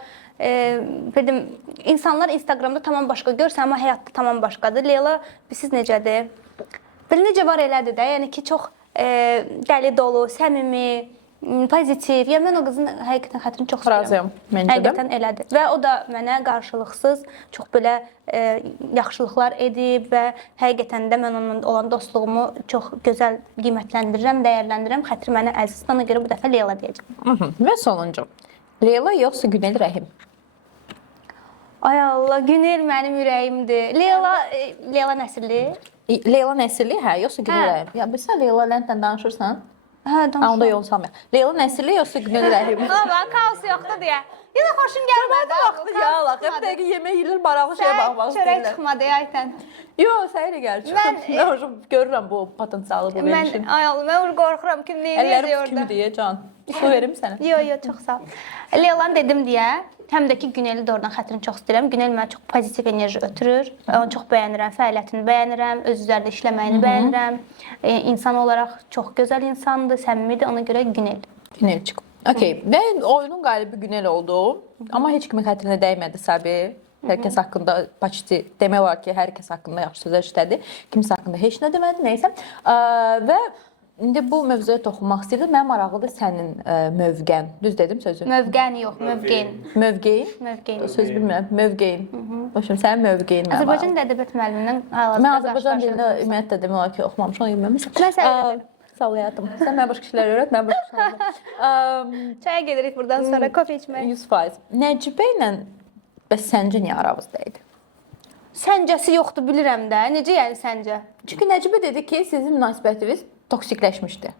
bildim, insanlar Instagramda tamam başqa görsə, amma həyatda tamam başqadır. Leyla siz necədir? Belə necə var elədir də, yəni ki, çox dəli dolu, səmimi, pozitiv. Yəni mən o qızın həqiqətən xətrini çox istəyirəm. Razıyam, məncə də. Həqiqətən elədir. Və o da mənə qarşılıqsız çox belə yaxşılıqlar edib və həqiqətən də mən onunla olan dostluğumu çox gözəl qiymətləndirirəm, dəyərləndirirəm. Xətri mənə əzizdir. Ona görə bu dəfə Leyla deyəcəm. Və sonuncu. Leyla yoxsa Günel Rəhim? Ay Allah, Günel mənim ürəyimdir. Leyla Nəsirli. Leyla Nəsirli, hə, yoxsa Günel Rəhim? Ya bilirsən Leyla Ləndlə danışırsan? Hə, danışıram. Onda yol salmayaq. Leyla Nəsirli yoxsa Günel Rəhim? Amma kaos yoxdur deyə. Ya da xoşun gəlmədi. Vaxtı ya Allah. Hep dəqiqə yemək yeyir, maraqlı şeyə baxmaq Çörək istəyirlər. çıxmadı aytən. Yox, sən elə gəl. Mən görürəm bu potensialı bu verilişin. Ay Allah, mən qorxuram kim nə Əllərim eləyir kimi orada. deyə can. Su verim sənə. Yo, çox sağ ol. Leylan dedim deyə, həm də ki Güneli doğrudan xətrini çox istəyirəm. Günel mənə çox pozitiv enerji ötürür. Onu çox bəyənirəm, fəaliyyətini bəyənirəm, öz üzərində işləməyini bəyənirəm. İnsan olaraq çox gözəl insandır, səmimidir. Ona görə Günel. Günel çıx. Okay, mən oyunun qalibi Günel oldu. Amma heç kimin xətrinə dəymədi Sabi. Hər kəs haqqında paçti demək olar ki, hər kəs haqqında yaxşı sözlər işlədi. Kimsə haqqında heç nə demədi, nəysə. Və indi bu mövzuya toxunmaq istəyirdim. Mənim maraqlıdır sənin mövqən. Düz dedim sözü? Mövqən yox, mövqeyin. Mövqeyin? Mövqeyin. Söz bilmirəm. Mövqeyin. Başım sənin mövqeyin mənə. Azərbaycan ədəbiyyat müəllimindən Mən Azərbaycan dilində ümumiyyətlə demək olar ki, oxumamışam, bilmirəm. Mən sənə Sağ ol həyatım. Sən mənə başqa şeylər öyrət, mən başqa şeylər. çaya gedirik buradan sonra kofe içməyə. 100%. Nəcibə ilə bəs səncə niyə aranızda idi? Səncəsi yoxdur bilirəm də. Necə yəni səncə? Çünki Nəcibə dedi ki, sizin münasibətiniz toksikləşmişdi.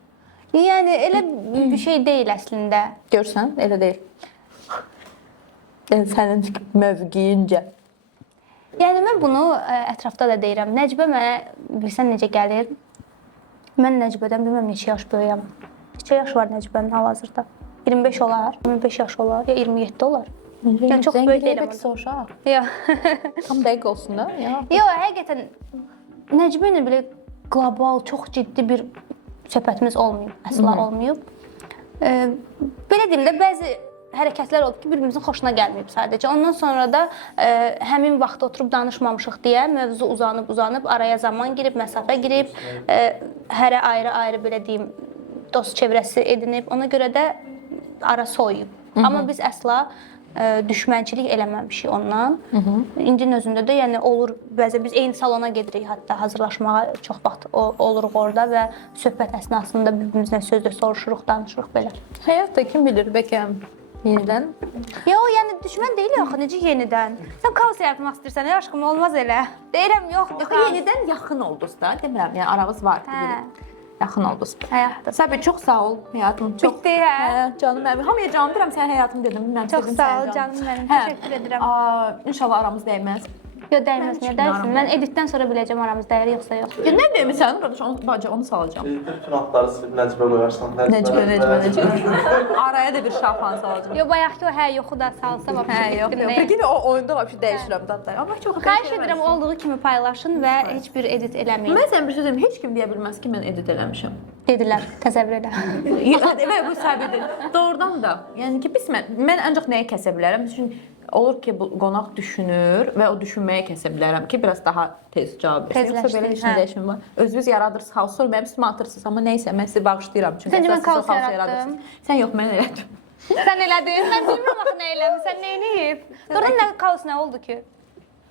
Yəni elə bir şey deyil əslində. Görsən, elə deyil. Sənin mövqiyincə. Yəni mən bunu ətrafda da deyirəm. Nəcibə mənə bilsən necə gəlir? Mən Nəcibədən bilməm neçə yaş böyüyəm. Neçə yaş var Nəcibənin hal-hazırda? 25 olar, 25 yaş olar, ya 27 olar. Yəni çox böyük deyiləm. Soşaq. Yox. Tam dəqiq olsun da. Yox, həqiqətən Nəcibə ilə belə qlobal, çox ciddi bir söhbətimiz olmayıb, əsla olmayıb. Belə deyim də, bəzi hərəkətlər oldu ki, bir-birimizin xoşuna gəlməyib sadəcə. Ondan sonra da həmin vaxt oturub danışmamışıq deyə mövzu uzanıb, araya zaman girib, məsafə girib, hərə ayrı-ayrı belə deyim, dost çevrəsi edinib. Ona görə də ara soyuyub. Amma biz əsla düşmənçilik eləməmişik ondan. İncinin özündə də yəni olur, bəzən biz eyni salona gedirik, hətta hazırlaşmağa çox vaxt oluruq orada və söhbət əsnasında bir-birimizdən söz də soruşuruq, danışırıq belə. Həyatda kim bilir, bəlkə yenidən? Yox, yəni düşmən deyil axı, necə yenidən? Sən kaos yaratmaq istəyirsən, aşkım, olmaz elə. Deyirəm, yoxdur. Yox, yenidən yaxın oldunuz da, demirəm, yəni aranız var ki, yaxın oldunuz. Həyatda. Səbi, çox sağ ol həyatım. Bitdi, hə? Canım mənim. Hamıya canım deyirəm, sən həyatım dedim. Çox sağ ol canım mənim, təşəkkür edirəm. İnşallah aramız dəyməz. Yo, dəyməz, niyə dəysin? Mən editdən sonra biləcəm aramız dəyər yoxsa yox. Ya nə deyim sən qardaş, bacı onu salacağam. Bütün adları silib Nəcibə qoyarsan. Necə. Araya da bir şafan salacağam. Yo, bayaqki o hə yoxu da salsa Hə, yox. Bir gün o oyunda vəbşi dəyişirəm dadları. Amma çox Xahiş edirəm olduğu kimi paylaşın və heç bir edit eləməyin. Mən sən bir söz deyim, heç kim deyə bilməz ki, mən edit eləmişəm. Dedilər, təsəvvür elə. Və bu səbəbdir. Doğrudan da, yəni ki, biz mən ancaq nəyi kəsə bilərəm? Çünki olur ki, bu qonaq düşünür və o düşünməyə kəsə bilərəm ki, biraz daha tez cavab versin. Yoxsa belə işin dəyişimi var. Özünüz yaradırsınız, xaos sonra mənim üstümə atırsınız, amma nəysə mən sizi bağışlayıram. Çünki Səncə mən əsas siz xaos yarattım? Sən yox, mən elədim. Sən elədin, mən bilmirəm axı nə elədim, sən nə eləyib? Doğrudan nə kaos nə oldu ki?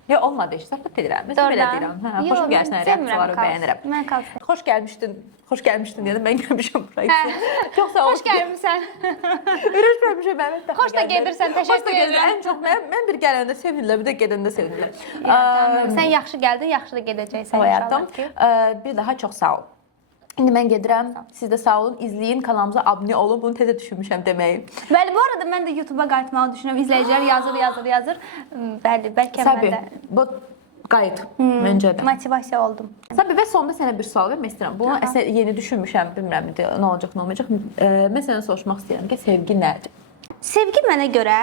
Ya olmadı işte, söhbət edirəm. Mən belə deyirəm. Hə, xoşum gəlsin, reaksiyaları bəyənirəm. Mən kaos. Xoş gəlmişdin dedim, mən gəlmişəm buraya. Çox sağ ol. Xoş gəlmisən. Ürüşməmişəm mən. Xoş da gedirsən, təşəkkür edirəm. Ən çox mən bir gələndə sevinirlər, bir də gedəndə sevinirlər. Sən yaxşı gəldin, yaxşı da gedəcəksən O həyatım. inşallah ki. Bir daha çox sağ ol. İndi mən gedirəm. Siz də sağ olun, izləyin, kanalımıza abunə olun. Bunu təzə düşünmüşəm deməyi. Bəli, bu arada mən də YouTube-a qayıtmağı düşünürəm. İzləyicilər yazır. Bəli, bəlkə mən Səbi, də bu qayıt məncə də. motivasiya oldum. Səbi və sonda sənə bir sual vermək istəyirəm. Bunu əslində yeni düşünmüşəm, bilmirəm nə olacaq, nə olmayacaq. Mən sənə soruşmaq istəyirəm ki, sevgi nədir? Sevgi mənə görə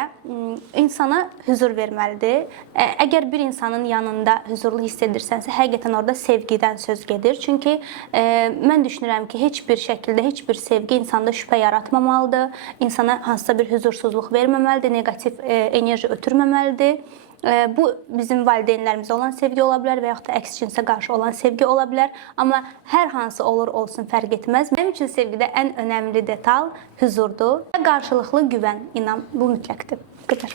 insana huzur verməlidir. Əgər bir insanın yanında huzurlu hiss edirsənsə, həqiqətən orada sevgidən söz gedir. Çünki mən düşünürəm ki, heç bir şəkildə heç bir sevgi insanda şübhə yaratmamalıdır. İnsana hansısa bir huzursuzluq verməməlidir, neqativ enerji ötürməməlidir. Bu bizim valideynlərimizə olan sevgi ola bilər və yaxud da əks cinsə qarşı olan sevgi ola bilər. Amma hər hansı olur olsun fərq etməz. Mənim üçün sevgidə ən önəmli detal huzurdur və qarşılıqlı güvən, inam, bu mütləqdir. Bu qədər.